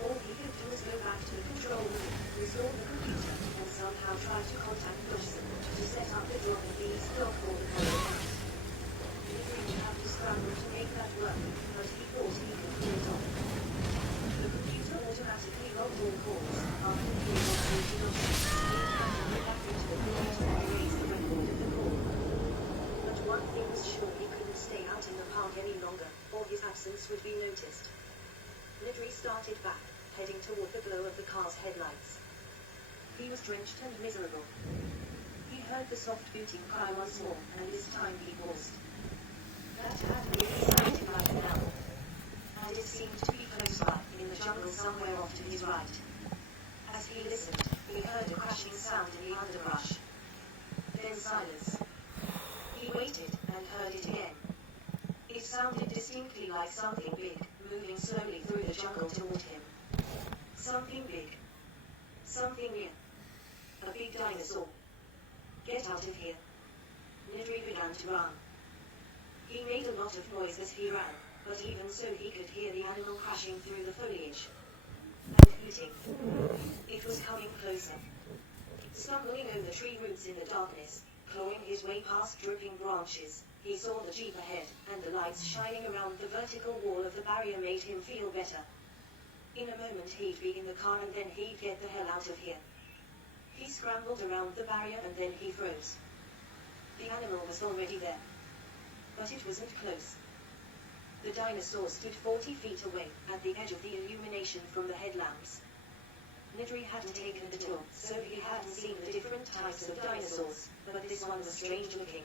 All he could do was go back to the control room, restore the computer, and somehow try to contact Dodgson to set up the drop of these dog for the color. Henry would have to scramble to make that work, but he thought he could pull it off. The computer automatically logged all calls after he was through to Dodgson. He had to go back into the computer and erase the record of the call. But one thing was sure, he couldn't stay out in the park any longer, or his absence would be noticed. Nidri started back, heading toward the glow of the car's headlights. He was drenched and miserable. He heard the soft booting cry once more, and this time he paused. That had really sounded like an owl, and it seemed to be close by, in the jungle somewhere off to his right. As he listened, he heard a crashing sound in the underbrush. Then silence. He waited, and heard it again. It sounded distinctly like something big, moving slowly through the jungle toward him. Something big. Something near. A big dinosaur. Get out of here. Nidri began to run. He made a lot of noise as he ran, but even so he could hear the animal crashing through the foliage. And hooting. It was coming closer. Stumbling over tree roots in the darkness, clawing his way past dripping branches, he saw the jeep ahead, and the lights shining around the vertical wall of the barrier made him feel better. In a moment he'd be in the car and then he'd get the hell out of here. He scrambled around the barrier and then he froze. The animal was already there. But it wasn't close. The dinosaur stood 40 feet away, at the edge of the illumination from the headlamps. Nidri hadn't taken the tour, so he hadn't seen the different types of dinosaurs, but this one was strange looking.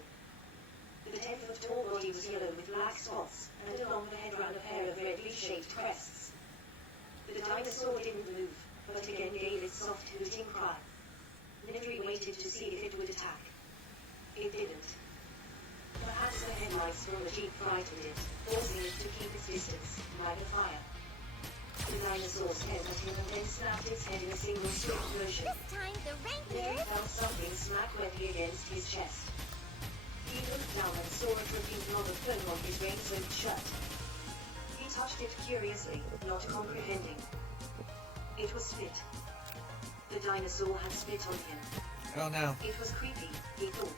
The 10-foot tall body was yellow with black spots, and along the head ran a pair of redly shaped crests. The dinosaur didn't move, but again gave its soft hooting cry. Nidri waited to see if it would attack. It didn't. Perhaps the headlights from the jeep frightened it, forcing it to keep its distance, like a fire. The dinosaur stared at him and then snapped its head in a single swift motion. This time the Nidri reindeer. felt something smack wetly against his chest. He looked down and saw a dripping blob of foam on his rain-soaked shirt. He touched it curiously, not comprehending. It was spit. The dinosaur had spit on him. Oh no. It was creepy, he thought.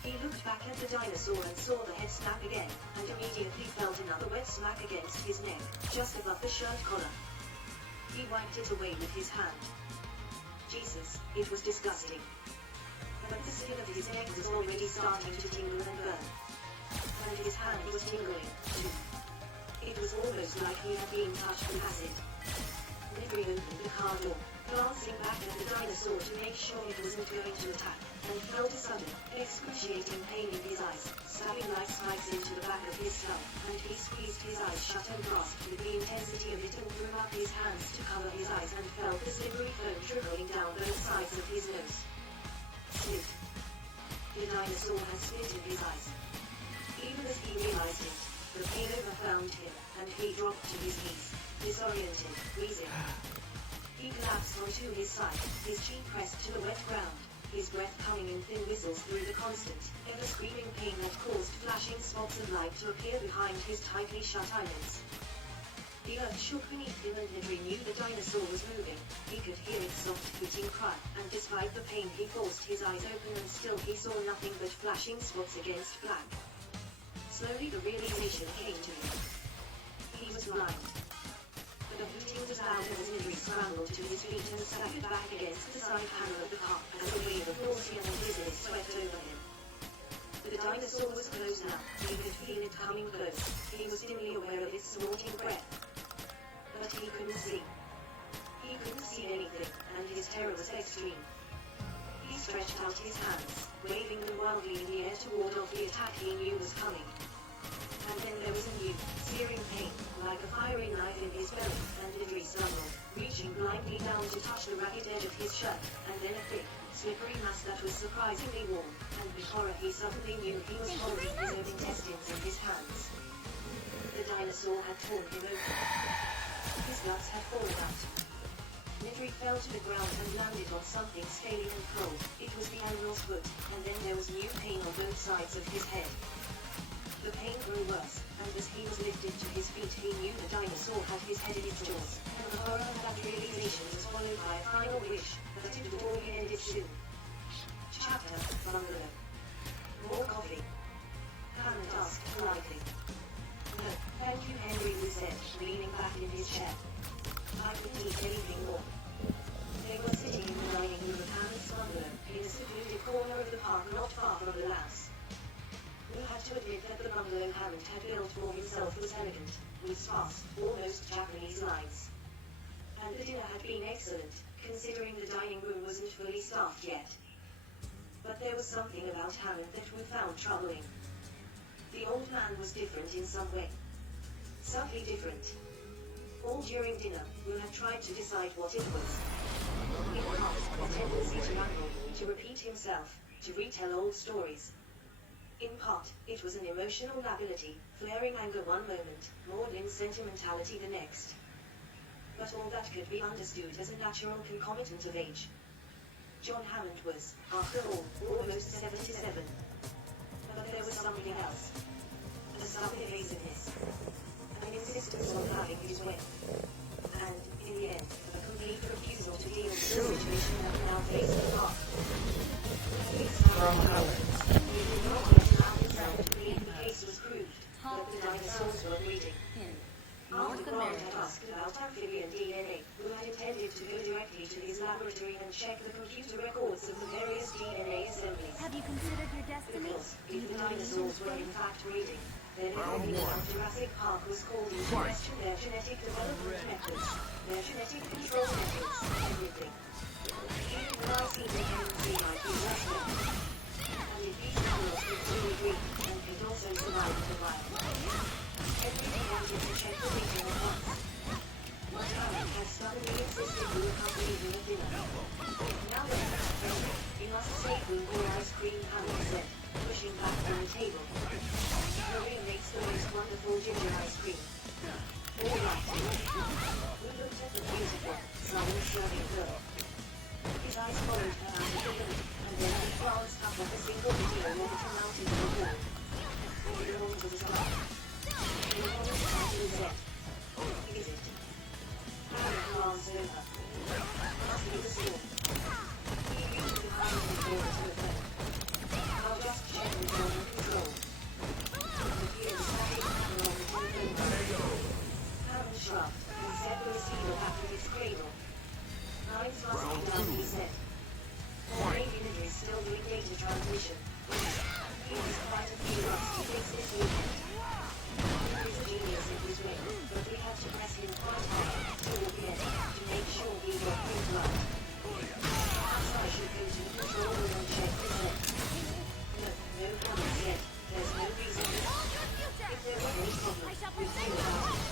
He looked back at the dinosaur and saw the head snap again, and immediately felt another wet smack against his neck, just above the shirt collar. He wiped it away with his hand. Jesus, it was disgusting. But the skin of his neck was already starting to tingle and burn. And his hand was tingling, too. It was almost like he had been touched with acid. Nidri opened the car door, glancing back at the dinosaur to make sure it wasn't going to attack, and felt a sudden, excruciating pain in his eyes, stabbing like spikes into the back of his skull, and he squeezed his eyes shut and grasped with the intensity of it and threw up his hands to cover his eyes and felt the slippery foam trickling down both sides of his nose. Spit. The dinosaur had spit in his eyes. Even as he realized it, the pain overwhelmed him, and he dropped to his knees, disoriented, wheezing. He collapsed onto his side, his cheek pressed to the wet ground, his breath coming in thin whistles through the constant, ever-screaming pain that caused flashing spots of light to appear behind his tightly shut eyelids. The earth shook beneath him and Nidri knew the dinosaur was moving. He could hear its soft hooting cry, and despite the pain he forced his eyes open and still he saw nothing but flashing spots against black. Slowly the realization came to him. He was blind. The hooting was loud as Nidri scrambled to his feet and staggered back against the side panel of the car as a wave of nausea and dizziness swept over him. The dinosaur was close now. He could feel it coming close. He was dimly aware of its snorting breath. But he couldn't see. He couldn't see anything, and his terror was extreme. He stretched out his hands, waving them wildly in the air to ward off the attack he knew was coming. And then there was a new, searing pain, like a fiery knife in his belly, and Nidri stumbled. reaching blindly down to touch the ragged edge of his shirt, and then a thick, slippery mass that was surprisingly warm, and with horror he suddenly knew he was holding his own intestines in his hands. The dinosaur had torn him open. His guts had fallen out. Nidri fell to the ground and landed on something scaly and cold. It was the animal's foot, and then there was new pain on both sides of his head. The pain grew worse, and as he was lifted to his feet he knew the dinosaur had his head in its jaws, and the horror of that realization was followed by a final wish, that it would all be ended soon. Chapter, Bungalow. More coffee? Hammond asked politely. No, thank you, Henry said, leaning back in his chair. I couldn't eat anything more. They were sitting in the dining room of Hammond's bungalow, in a secluded corner of the park not far from the labs. We had to admit that the bungalow Hammond had built for himself was elegant, with sparse, almost Japanese lines. And the dinner had been excellent, considering the dining room wasn't fully staffed yet. But there was something about Hammond that we found troubling. The old man was different in some way. Subtly different. All during dinner, we had tried to decide what it was. In part, a tendency to ramble, to repeat himself, to retell old stories. In part, it was an emotional lability, flaring anger one moment, maudlin sentimentality the next. But all that could be understood as a natural concomitant of age. John Hammond was, after all, almost 77. But there was something else. A sudden evasiveness. An insistence on having his way. And, in the end, a complete refusal to deal with the situation that now faced the park. From Hammond. We did not yet allow himself to believe the case was proved, that the dinosaurs were breeding. After Grant had asked about amphibian DNA, we had intended to go directly to his laboratory and check the computer records of the various DNA assemblies. Have you considered your destiny? Because, if the dinosaurs were in fact breeding, then everything about Jurassic Park was called into question their genetic development methods, their genetic control methods, everything. Even the ICD might be less than. And if these animals could truly breed, and could also survive in the wild, everything wanted to check the region at once. But Hammond had suddenly insisted we accompany him at dinner. Now then, you must take room or ice cream, Hammond said, pushing back from the table. Maria makes the most wonderful ginger ice cream. All right. We looked at the beautiful, smiling serving girl. His eyes followed her out of the room, and then he glanced up at a single video monitor mounted on the wall. It belonged to the star. The woman's title is it. Is it? Hammond glanced over. Must be the storm. He reached behind the door to the phone. I'll just check with you under control. The gear was static camera on the telephone. Hammond shrugged, and set the receiver back in its cradle. Lines must be done, he said. Maybe Nidri is still doing data transmission. He has quite a few months to fix this weekend. He's a genius in his way, but we had to press him quite hard, toward the end, to make sure we got things right. Perhaps I should go to the control room and check this out. No comments yet. There's no reason. If there were any problem, we'd see about it.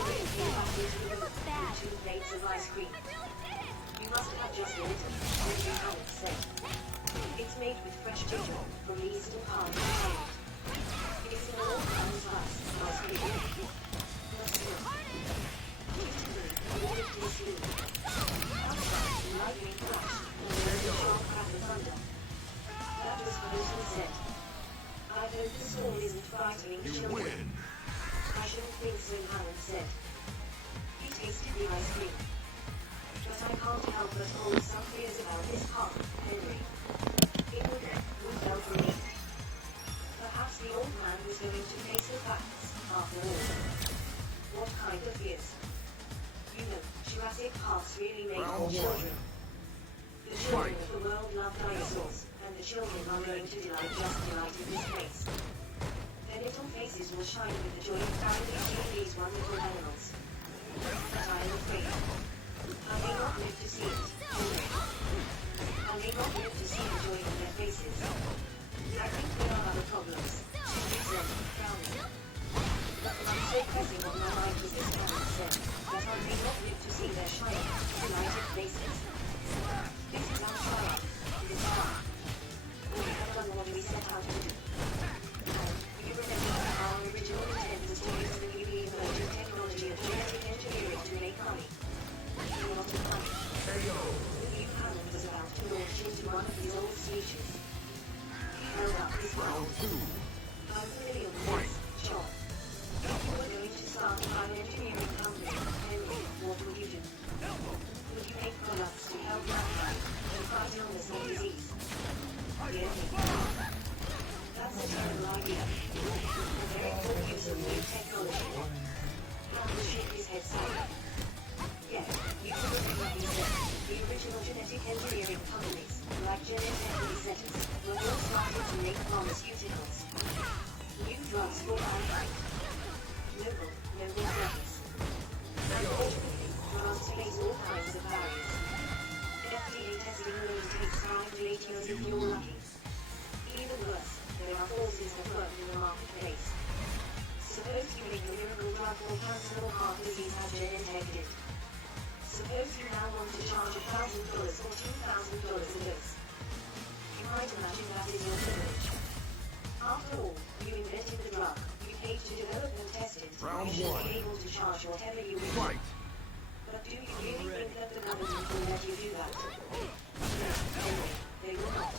Maria came back into the room with 2 plates of ice cream. You must have just a little, Henry Hammond said. It's made with fresh ginger from the eastern part of the island. It's an all-kind slice, ice cream. Let's go. Instantly, he lifted his sleeve. Outside, the lightning flashed, and there was a sharp crack of thunder. That was Harrison said. I hope the storm isn't frightening the children. I shouldn't think so, Hammond said. He tasted the ice cream. But I can't help but hold some fears about this park, Henry. It would well for me. Perhaps the old man was going to face the facts, after all. What kind of fears? You know, Jurassic Park's really made for children. The children of the world love dinosaurs, and the children are going to delight in this place. Their little faces will shine with the joy of proudly seeing these wonderful animals. But I am afraid. I may not live to see it. I may not live to see the joy in their faces. I think there are other problems. She said, frowning. But the one so pressing on my mind was this, Hammond said, that one of his old speeches. He held up his hand. I'm familiar with this, John. If you were going to start a bioengineering company, Henry, what would you do? Would you make products to help mankind and fight illness or disease? Really? That's a terrible idea. A very poor use of new technology. Hammond shook his head sadly. Yes, you can look at what he said. The original genetic engineering companies, like Genentech and Zetas, were all started to make pharmaceuticals. New drugs for mankind. Noble drugs. Unfortunately, drugs face all kinds of barriers. FDA testing alone takes 5 to 8 years if you're lucky. Even worse, there are forces that work in the marketplace. Suppose you make a miracle drug for cancer or heart disease as Genentech did. Suppose you now want to charge $1,000 or $2,000 a dose. You might imagine that is your privilege. After all, you invented the drug, you paid to develop and test it, you should be able to charge whatever you wish. But do you really think that the government will let you do that? No, Henry, they will not.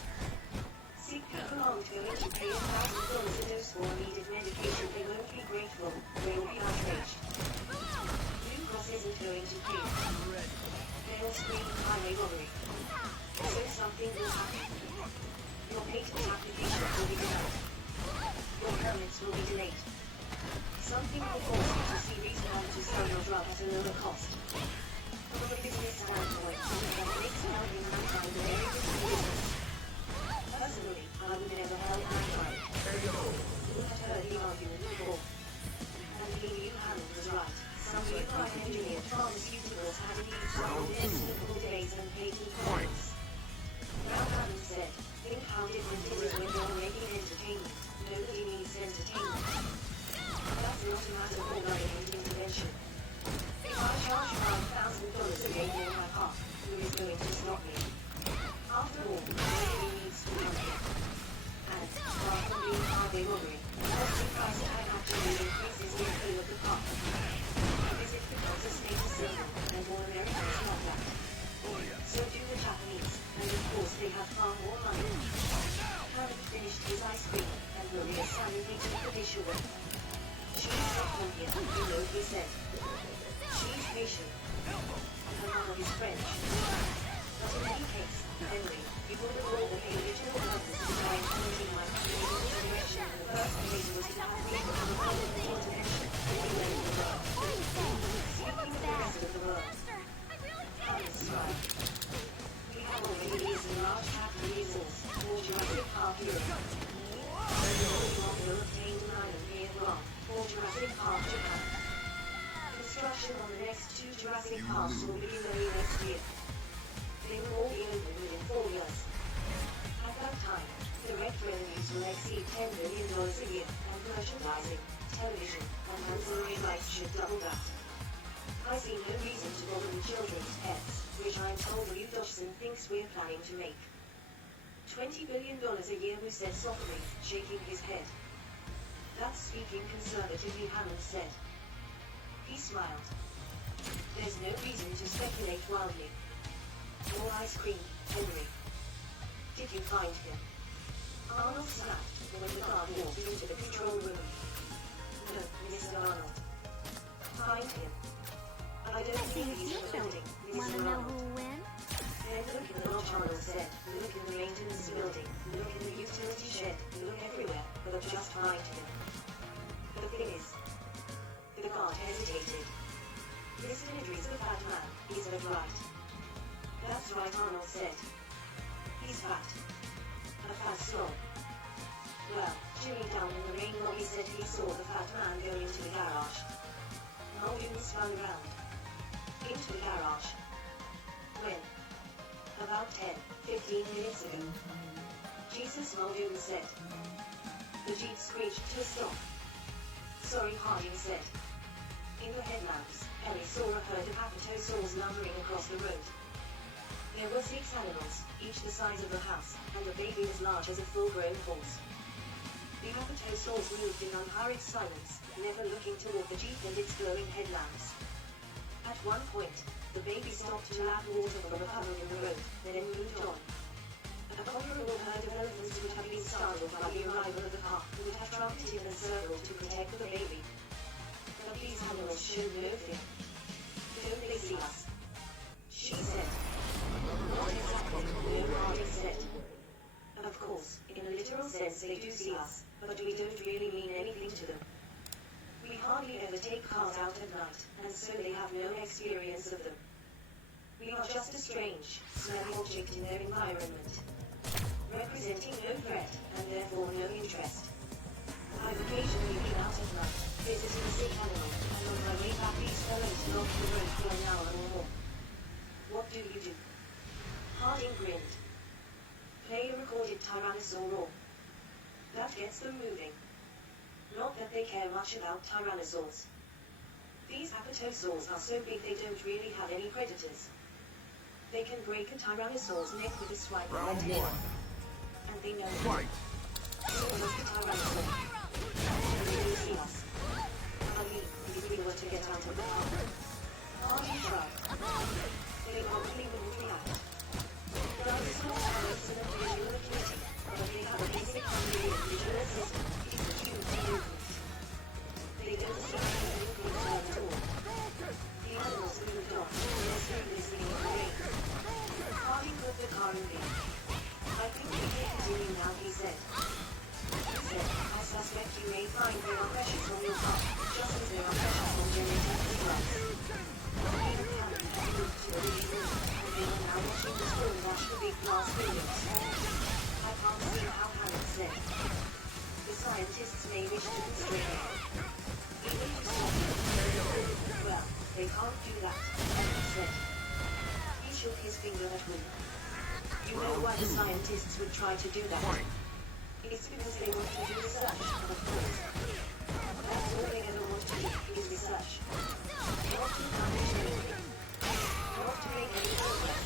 Sick people aren't going to pay $1,000 a dose for a needed medication. They won't be grateful, they'll be outraged. Blue Cross isn't going to pay it. They'll scream highway robbery. So something will happen. Your patent application will be denied. Your permits will be delayed. Something will force you to see reason to sell your drug at a lower cost. From a business standpoint, that makes helping mankind a very different business. Personally, I would never help mankind. You had heard the argument before. And he knew Hammond was right. Some new engineered pharmaceuticals had leads to medicinal delays and patent problems. Now Hammond said, think how different it is when you're making entertainment. Nobody needs entertainment. That's not a matter for government intervention. If I charge $5,000 a day for my car, who is going to stop me? After all, nobody needs to come here. And, far from being highway robbery, the costing price tag actually increases the appeal of the car. Because it becomes a status symbol, and all Americans love that. So do the Japanese, and of course they have far more money. Hammond finished his ice cream, and Maria silently took the dish away. She's not from here, you know, he said. She's Haitian. And her mother is French. But in any case, Henry, you would have all the original purpose of trying to move my creative direction in the first place was to have me become a part of the intervention anywhere in the world. Speaking of the rest of the world, Hammond smiled. We have already used a large capital resource, or Jurassic Park Europe. You obtained an island near Guam, or Jurassic Park Japan. Construction on the next 2 Jurassic Parks will begin early next year. They will all be open within 4 years. At that time, direct revenues will exceed $10 billion a year, and merchandising, television, and ancillary rights should double that. I see no reason to bother with children's pets, which I'm told Hugh Dodgson thinks we're planning to make. $20 billion a year, Wu said softly, shaking his head. That's speaking conservatively, Hammond said. He smiled. There's no reason to speculate wildly. More ice cream, Henry. Did you find him? Arnold snapped when the guard walked into the control room. No, Mr. Arnold. Find him. I don't think he's recording, Mr. Arnold. Then look in the lodge, Arnold said. Look in the maintenance building. Look in the utility shed. Look everywhere, but just find him. The thing is... The guard hesitated. Mr. Idris, the fat man, is that right? That's right, Arnold said. He's fat. A fat slob. Well, Jimmy down in the main lobby said he saw the fat man go into the garage. Muldoon spun around. Into the garage. When? About 10-15 minutes ago. Jesus, Muldoon said. The Jeep screeched to a stop. Sorry, Harding said. In the headlamps, Ellie saw a herd of apatosaurs lumbering across the road. There were 6 animals, each the size of the house, and a baby as large as a full-grown horse. The apatosaurs moved in unhurried silence, never looking toward the Jeep and its glowing headlamps. At one point, the baby stopped to lap water from a puddle in the road, then moved on. showed no fear. Don't they see us? She said. Not exactly, no, Harding said. Of course, in a literal sense they do see us, but we don't really mean anything to them. We hardly ever take cars out at night, and so they have no experience of them. We are just a strange, smelly object in their environment, representing no threat, and therefore no interest. I've occasionally been out at night, visiting a sick animal, and on my way back these fellows blocked the road for an hour or more. What do you do? Harding grinned. Play a recorded Tyrannosaur roar. That gets them moving. Not that they care much about tyrannosaurs. These apatosaurs are so big they don't really have any predators. They can break a tyrannosaur's neck with a swipe of their tail. And they know it. Fight! So does the tyrannosaur. And they do see us. I mean, if we were to get out of the car. Hardly try. They probably wouldn't react. Dinosaurs are excellent visual acuity, but they have a basic visual system. It's a huge movement. They don't associate any good time at all. The animals moved on, they're still listening in the rain. Harding put the car in gear. I think we can continue now, he said. I suspect you may find there are pressures on your car, just as there are pressures on generators as well. Even Cannon has moved to a living room, and they are now watching the storm dash the big glass windows. I can't see how Cannon said. The scientists may wish to constrain it. Even to stop it. Well, they can't do that, Cannon said. He shook his finger at Will. You know why the scientists would try to do that? It's because they want to do research, of course. That's all they ever want to do, is research. Not to accomplish anything. Not to make any progress.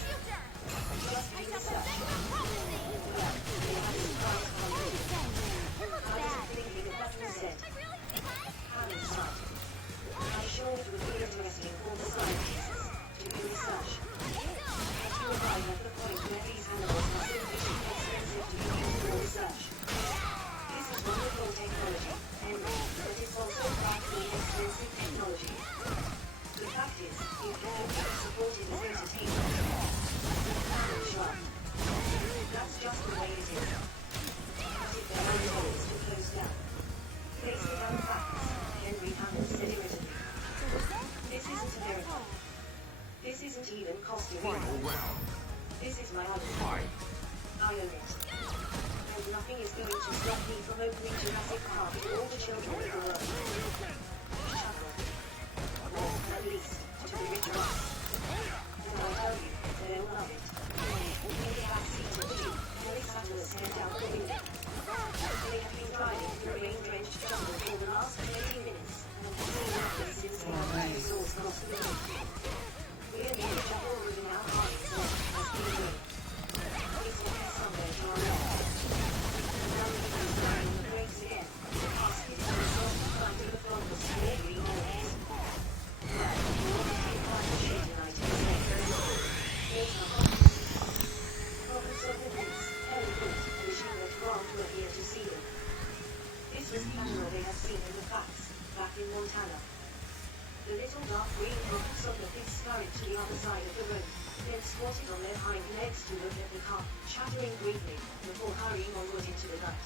Just do research. Well, they had a surprise coming. I wasn't thinking of what you said. Hammond sighed. I'm sure it would be interesting for the scientists to do research. But you arrive at the point where these animals are sufficiently expensive to be used for research. This is wonderful technology, Henry, but it's also practically expensive technology. The fact is, it can only be supported as entertainment. Hammond shrugged. That's just the way it is. But if their ambition is to close down, face it down facts, Henry Hammond said irritably. This isn't America. This isn't even Costa Rica. Final round. This is my island. Fight! I own it. And nothing is going to stop me from opening Jurassic Park to all the children of the world. Chuckle. Or, at least, to the rich ones. And I tell you, they'll love it. In the backseat of the Jeep, Ellie Sattler stared out the window. They have been driving through a rain-drenched jungle for the last 20 minutes, and have seen nothing since the dinosaurs crossed the road. We're near the jungle moving out Harding's leg as we wait. It's okay somewhere to our left. Now we can start on the brakes again. Past it and the soft finding the front was clear green noise. Well, we're all getting quite a shade tonight, he said. Here's the hot. Professor Hawkins, Ellie put, wishing that Grant were here to see them. This was the animal they had seen in the facts, back in Montana. The little dark green hoofs of the pig scurried to the other side of the road, then squatted on their hind legs to look at the car, chattering briefly, before hurrying onward into the night.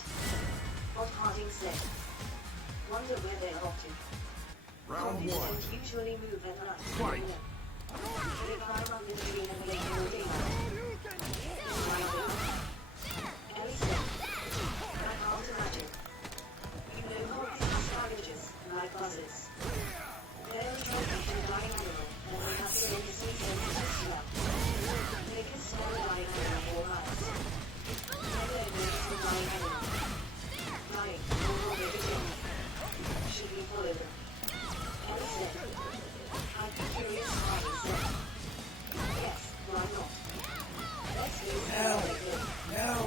What Harding said. Wonder where they're off to. Round Zombies one. don't usually move at night. Fight. No. They climb under the green and late all daylight. Ellie said. I can't imagine. You know hogs are scavengers, like buzzards. They're a trophy to a dying animal, and they have tremendously sensitive smell. They can smell a dying animal or miles. Never notice a dying animal. Dying, or already dead. Should we follow them? Ellie said. I'd be curious, Harvey said. Yes, why not? Let's do it. No. No.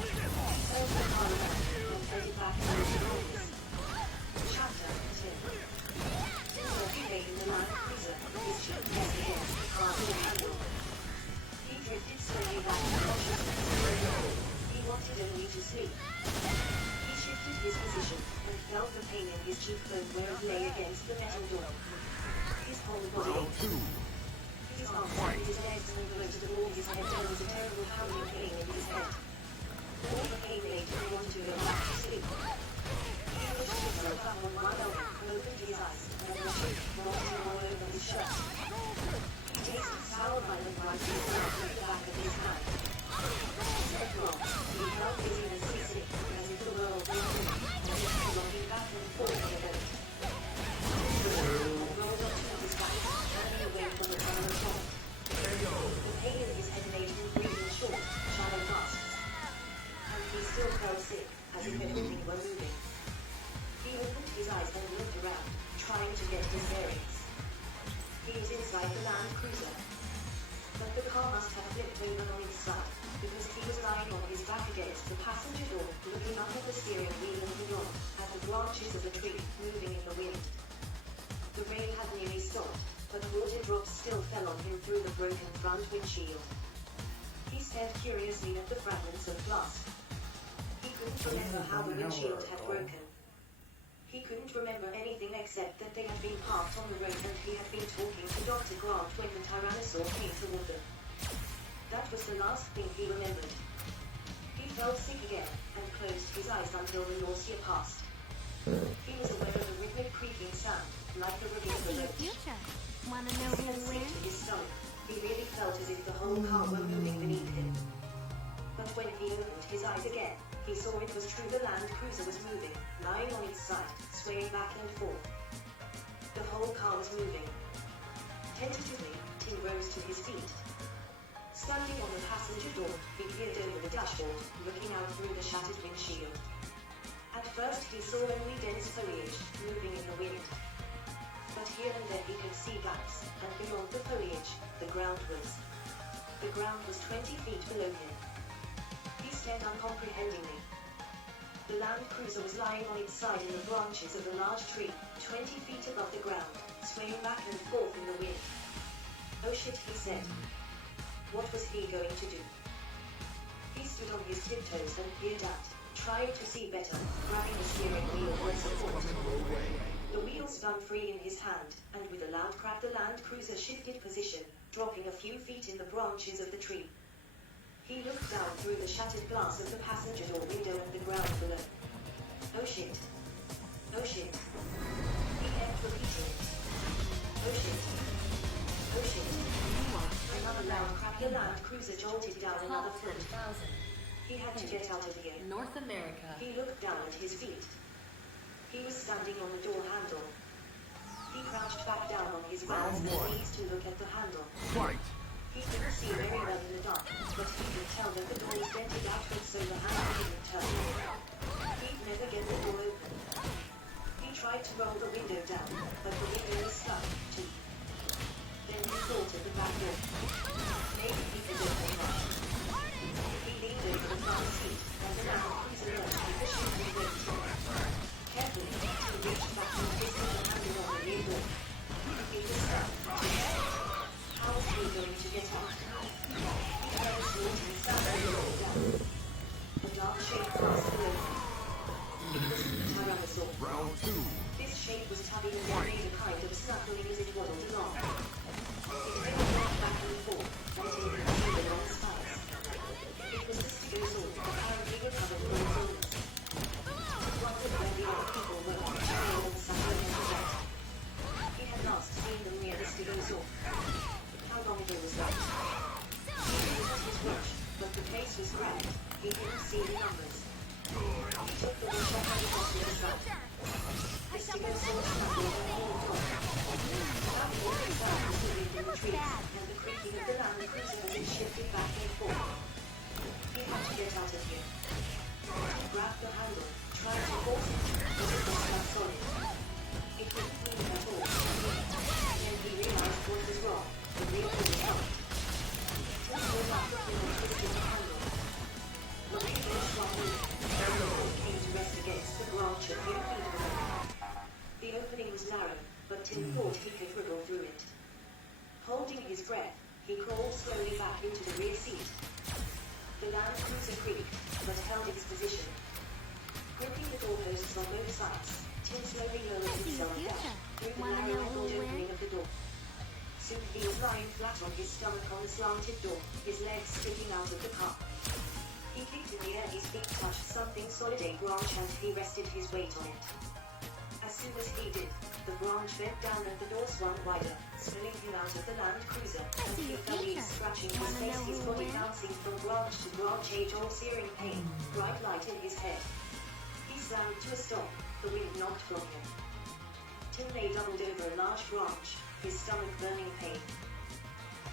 So the car left, and headed back into the woods. Chapter 10. Evading the Land Cruiser, his cheek pressed against the car's window. He drifted slowly back to consciousness. He wanted only to sleep. He shifted his position, and felt the pain in his cheekbone where it lay against the metal door. his whole body. His arms, his legs, and bloated all his head. There was a terrible pounding pain in his head. All the pain made him want to go back to sleep. He pushed himself up on one elbow, opened his eyes, and the ship rolled him all over his shirt. He tasted sour wine and rice in the back of his hand. His head rocked. He felt dizzy and seasick, as if the world was moving, and he was rocking back and forth in the boat. Rolled onto his back, turning away from the tunnel of top. The pain in his head made him breathe in short, shallow gasps. And he still felt sick, as if everything were moving. He opened his eyes and looked around, trying to get his bearings. He was inside the Land Cruiser. But the car must have flipped over on its side, because he was lying on his back against the passenger door, looking up at the steering wheel of the door, at the branches of the tree, moving in the wind. The rain had nearly stopped, but water drops still fell on him through the broken front windshield. He stared curiously at the fragments of glass. He couldn't remember how the windshield had broken. He couldn't remember anything except that they had been parked on the road and he had been talking to Dr. Grant when the Tyrannosaur came toward them. That was the last thing he remembered. He felt sick again, and closed his eyes until the nausea passed. He was aware of a rhythmic creaking sound, like the rhythm of a boat. Future. Wanna know His head who sank wins? to his stomach. He really felt as if the whole car were moving beneath him. But when he opened his eyes again, he saw it was true. The Land Cruiser was moving, lying on its side, swaying back and forth. The whole car was moving. Tentatively, Tim rose to his feet. Standing on the passenger door, he peered over the dashboard, looking out through the shattered windshield. At first he saw only dense foliage, moving in the wind. But here and there he could see gaps, and beyond the foliage, the ground was. The ground was 20 feet below him. He stared uncomprehendingly. The Land Cruiser was lying on its side in the branches of a large tree, 20 feet above the ground, swaying back and forth in the wind. Oh shit, he said. What was he going to do? He stood on his tiptoes and peered out, trying to see better, grabbing the steering wheel for support. The wheel spun free in his hand, and with a loud crack the Land Cruiser shifted position, dropping a few feet in the branches of the tree. He looked down through the shattered glass of the passenger door window at the ground below. Oh shit. Oh shit. He kept repeating it. Oh shit. Oh shit. Another loud crack. The Land Cruiser jolted down another foot. He had to get out of here. North America. He looked down at his feet. He was standing on the door handle. He crouched back down on his hands and knees to look at the handle. He couldn't see very well in the dark, but he could tell that the door was dented outward so the handle didn't turn. He'd never get the door open. He tried to roll the window down, but the window was stuck, too. Then he thought of the back door. Maybe he could open that. He leaned over the front seat, and the Land Cruiser lurched with the shifting weight. Carefully, he reached back and twisted the handle on the rear door. He was stuck. How was he going to get out? He heard a snorting sound and looked down. A dark shape passed below him. It was the Tyrannosaur. This shape was tubby and made a kind of snuffling as it waddled along. It went back and forth, until it could see the long spines. It was the Stegosaur, apparently recovered from its illness. Wondered where the other people were, they all suffering and possessed. He had last seen them near the Stegosaur. How long ago was that? He used his watch, but the place was cracked. He didn't see the numbers. He took the watch off and got to the side. The Stegosaur struggled and hauled off. That morning sound was moving in the trees, and the creaking of the Land Cruiser as it shifted back and forth. He had to get out of here. He grabbed the handle, tried to force it, but it was not solid. It didn't move at all. Then he realized what was wrong. The wheel was out. Tim stood up and twisted the handle. The wheel swung in. The came to rest against the branch a few feet below. The opening was narrow, but Tim thought he could wriggle through it. Holding his breath, he crawled slowly back into the rear seat. The Land Cruiser creaked, but held its position. Gripping the doorposts on both sides, Tim slowly lowered himself down through the narrow angled opening of the door. Soon he was lying flat on his stomach on the slanted door, his legs sticking out of the car. He kicked in the air, his feet touched something solid, a branch, and he rested his weight on it. As soon as he did, the branch bent down and the door swung wider, spilling him out of the Land Cruiser, and he fell leaves scratching his face, his body bouncing from branch to branch, age-old searing pain, bright light in his head. He slammed to a stop, the wind knocked from him. Tim lay doubled over a large branch, his stomach burning pain.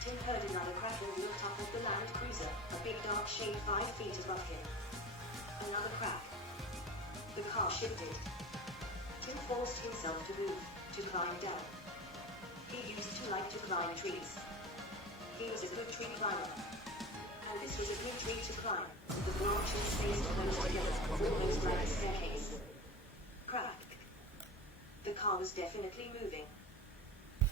Tim heard another crack and looked up at the Land Cruiser, a big dark shape 5 feet above him. Another crack. The car shifted. Tim forced himself to move, to climb down. He used to like to climb trees. He was a good tree climber. And this was a good tree to climb, the branches spaced close together, almost like a staircase. Crack. The car was definitely moving.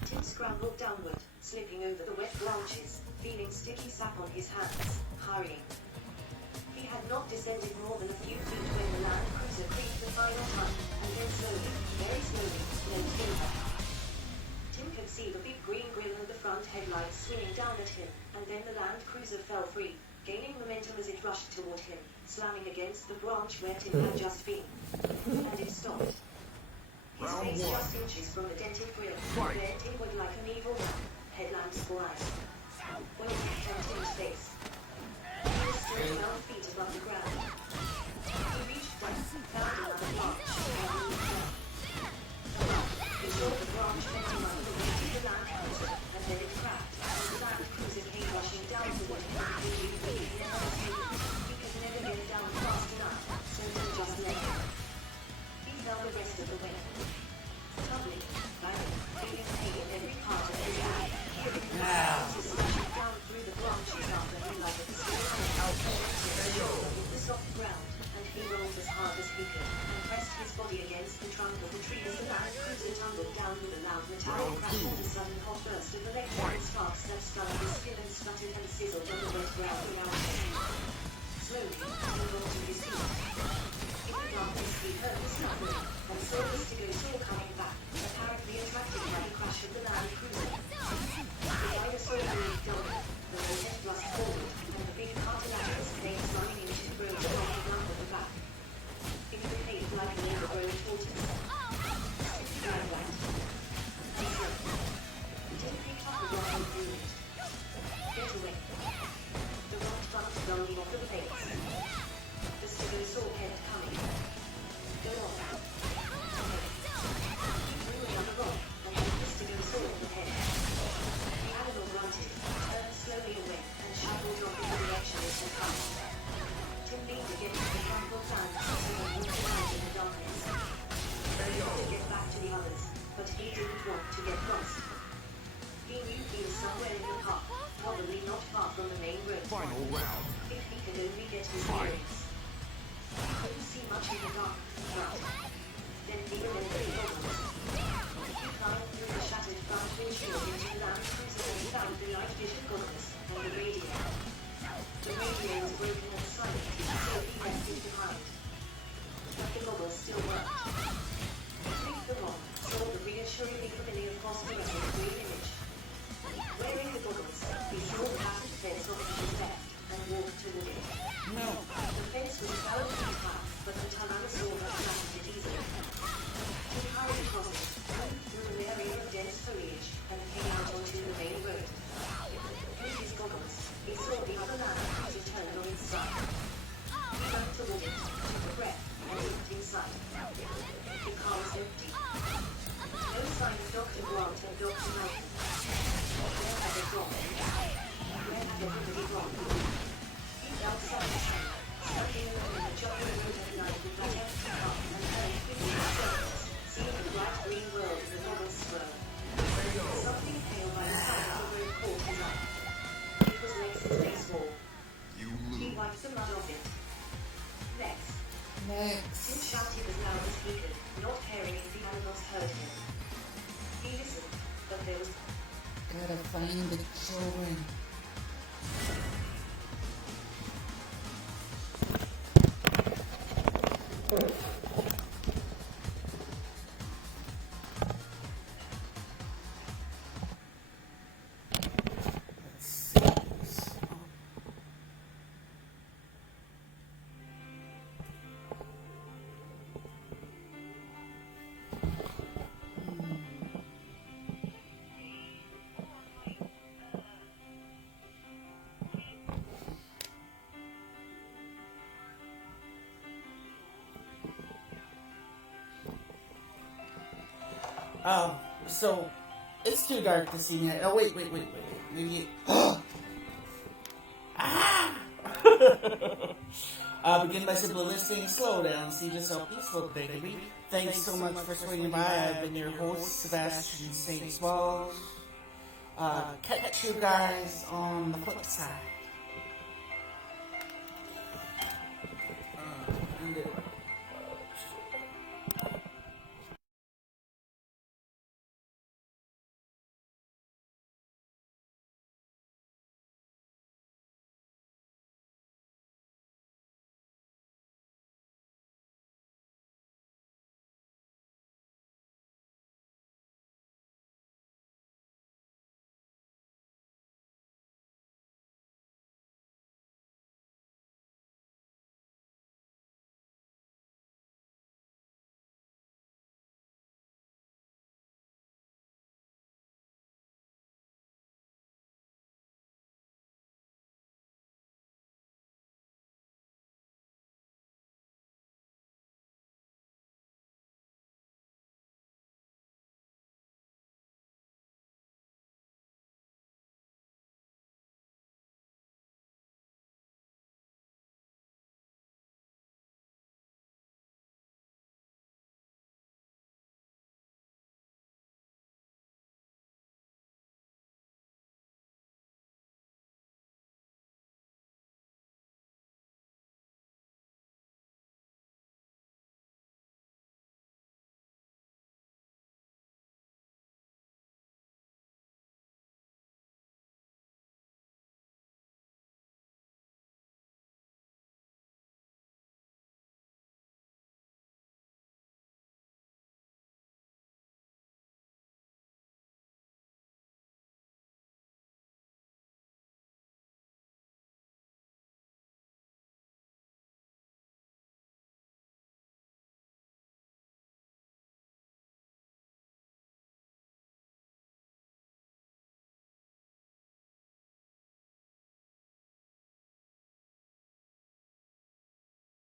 Tim scrambled downward, slipping over the wet branches, feeling sticky sap on his hands, hurrying. He had not descended more than a few feet when the Land Cruiser creaked the final time, and then slowly, very slowly, lent timber. Tim could see the big green grill and the front headlights swinging down at him, and then the Land Cruiser fell free, gaining momentum as it rushed toward him, slamming against the branch where Tim had just been. And it stopped. His face just inches from the dented grill, bent inward like an evil man, headlamps for eyes. When it hit on Tim's face, he was still 12 feet above the ground. He reached down, found another branch, and moved down. He saw the branch bent him under the weight of the Land Cruiser, and then it cracked, and the Land Cruiser came rushing down toward him, he could never get down fast enough, so Tim just let him. He fell the rest of the way. Tumbling, banging, feeling pain in every part of his body, hearing the voices slashing down through the branches after him like a hit the soft ground, and he rolled as hard as he could, and pressed his body against the trunk of the tree as the Land Cruiser tumbled down with a loud metallic crash and a sudden hot burst of electrical sparks that stung his skin and sputtered and sizzled on the wet ground around him. Slowly, he rolled to his feet. In the darkness he heard the snuffling, and saw the Stegosaur coming back, apparently attracted by the crash of the Land Cruiser. The dinosaur moved down, the head thrust forward, and the big cartilaginous plates running into the road from the lump of the back. It behaved like an overgrown tortoise. Like that. He slipped. Tim picked up the rock and threw it. Get away. The rock bumped dully off the plates. The Stegosaur kept coming. Go on. He threw another rock, and hit the Stegosaur on the head. The animal grunted, turned slowly away, and shuffled off in the direction it had come. Tim leaned against the trunk of land, and walked around in the darkness. He wanted to get back to the others, but he didn't want to get lost. He knew he was somewhere in the park, probably not far from the main road. Final round. If he could only get his bearings. He couldn't see much in the dark, but then he remembered the goggles. He climbed through the shattered front windshield into the Land Cruiser and found the night vision goggles and the radio. The radio was broken and silent, so he left it behind. But the goggles still worked. He clicked the lock, saw the reassuringly familiar phosphorescent green image. Wearing the goggles, he saw the battered fence off to his left and walked toward it. The fence was 12 feet high, but the Tyrannosaur had flattened it easily. He hurried across it, moved through an area of dense foliage, and came out onto the main road. With his goggles, he saw the other Land Cruiser turned on its side. He ran toward it, took a breath, and looked inside. The car was empty. No sign of Dr. Grant and Dr. Malcolm. Where had they gone? Where had everybody gone? He felt something, something in the jungle road at night with that empty car, and turned quickly to surface, seeing the bright green world of the goggles swirl. Something pale by the side of the road caught his eye. It was Lex's baseball. He wiped the mud off it. Lex. Tim shouted as loud as he could, not caring if the animals heard him. He listened, but there was Gotta find the children. So it's too dark to see me. Oh, wait. Maybe. Begin by simply listening, slow down, see just how peaceful they can be. Thanks so much for swinging by. I've been your host, Sebastian St. Smalls. Catch you guys on the flip side.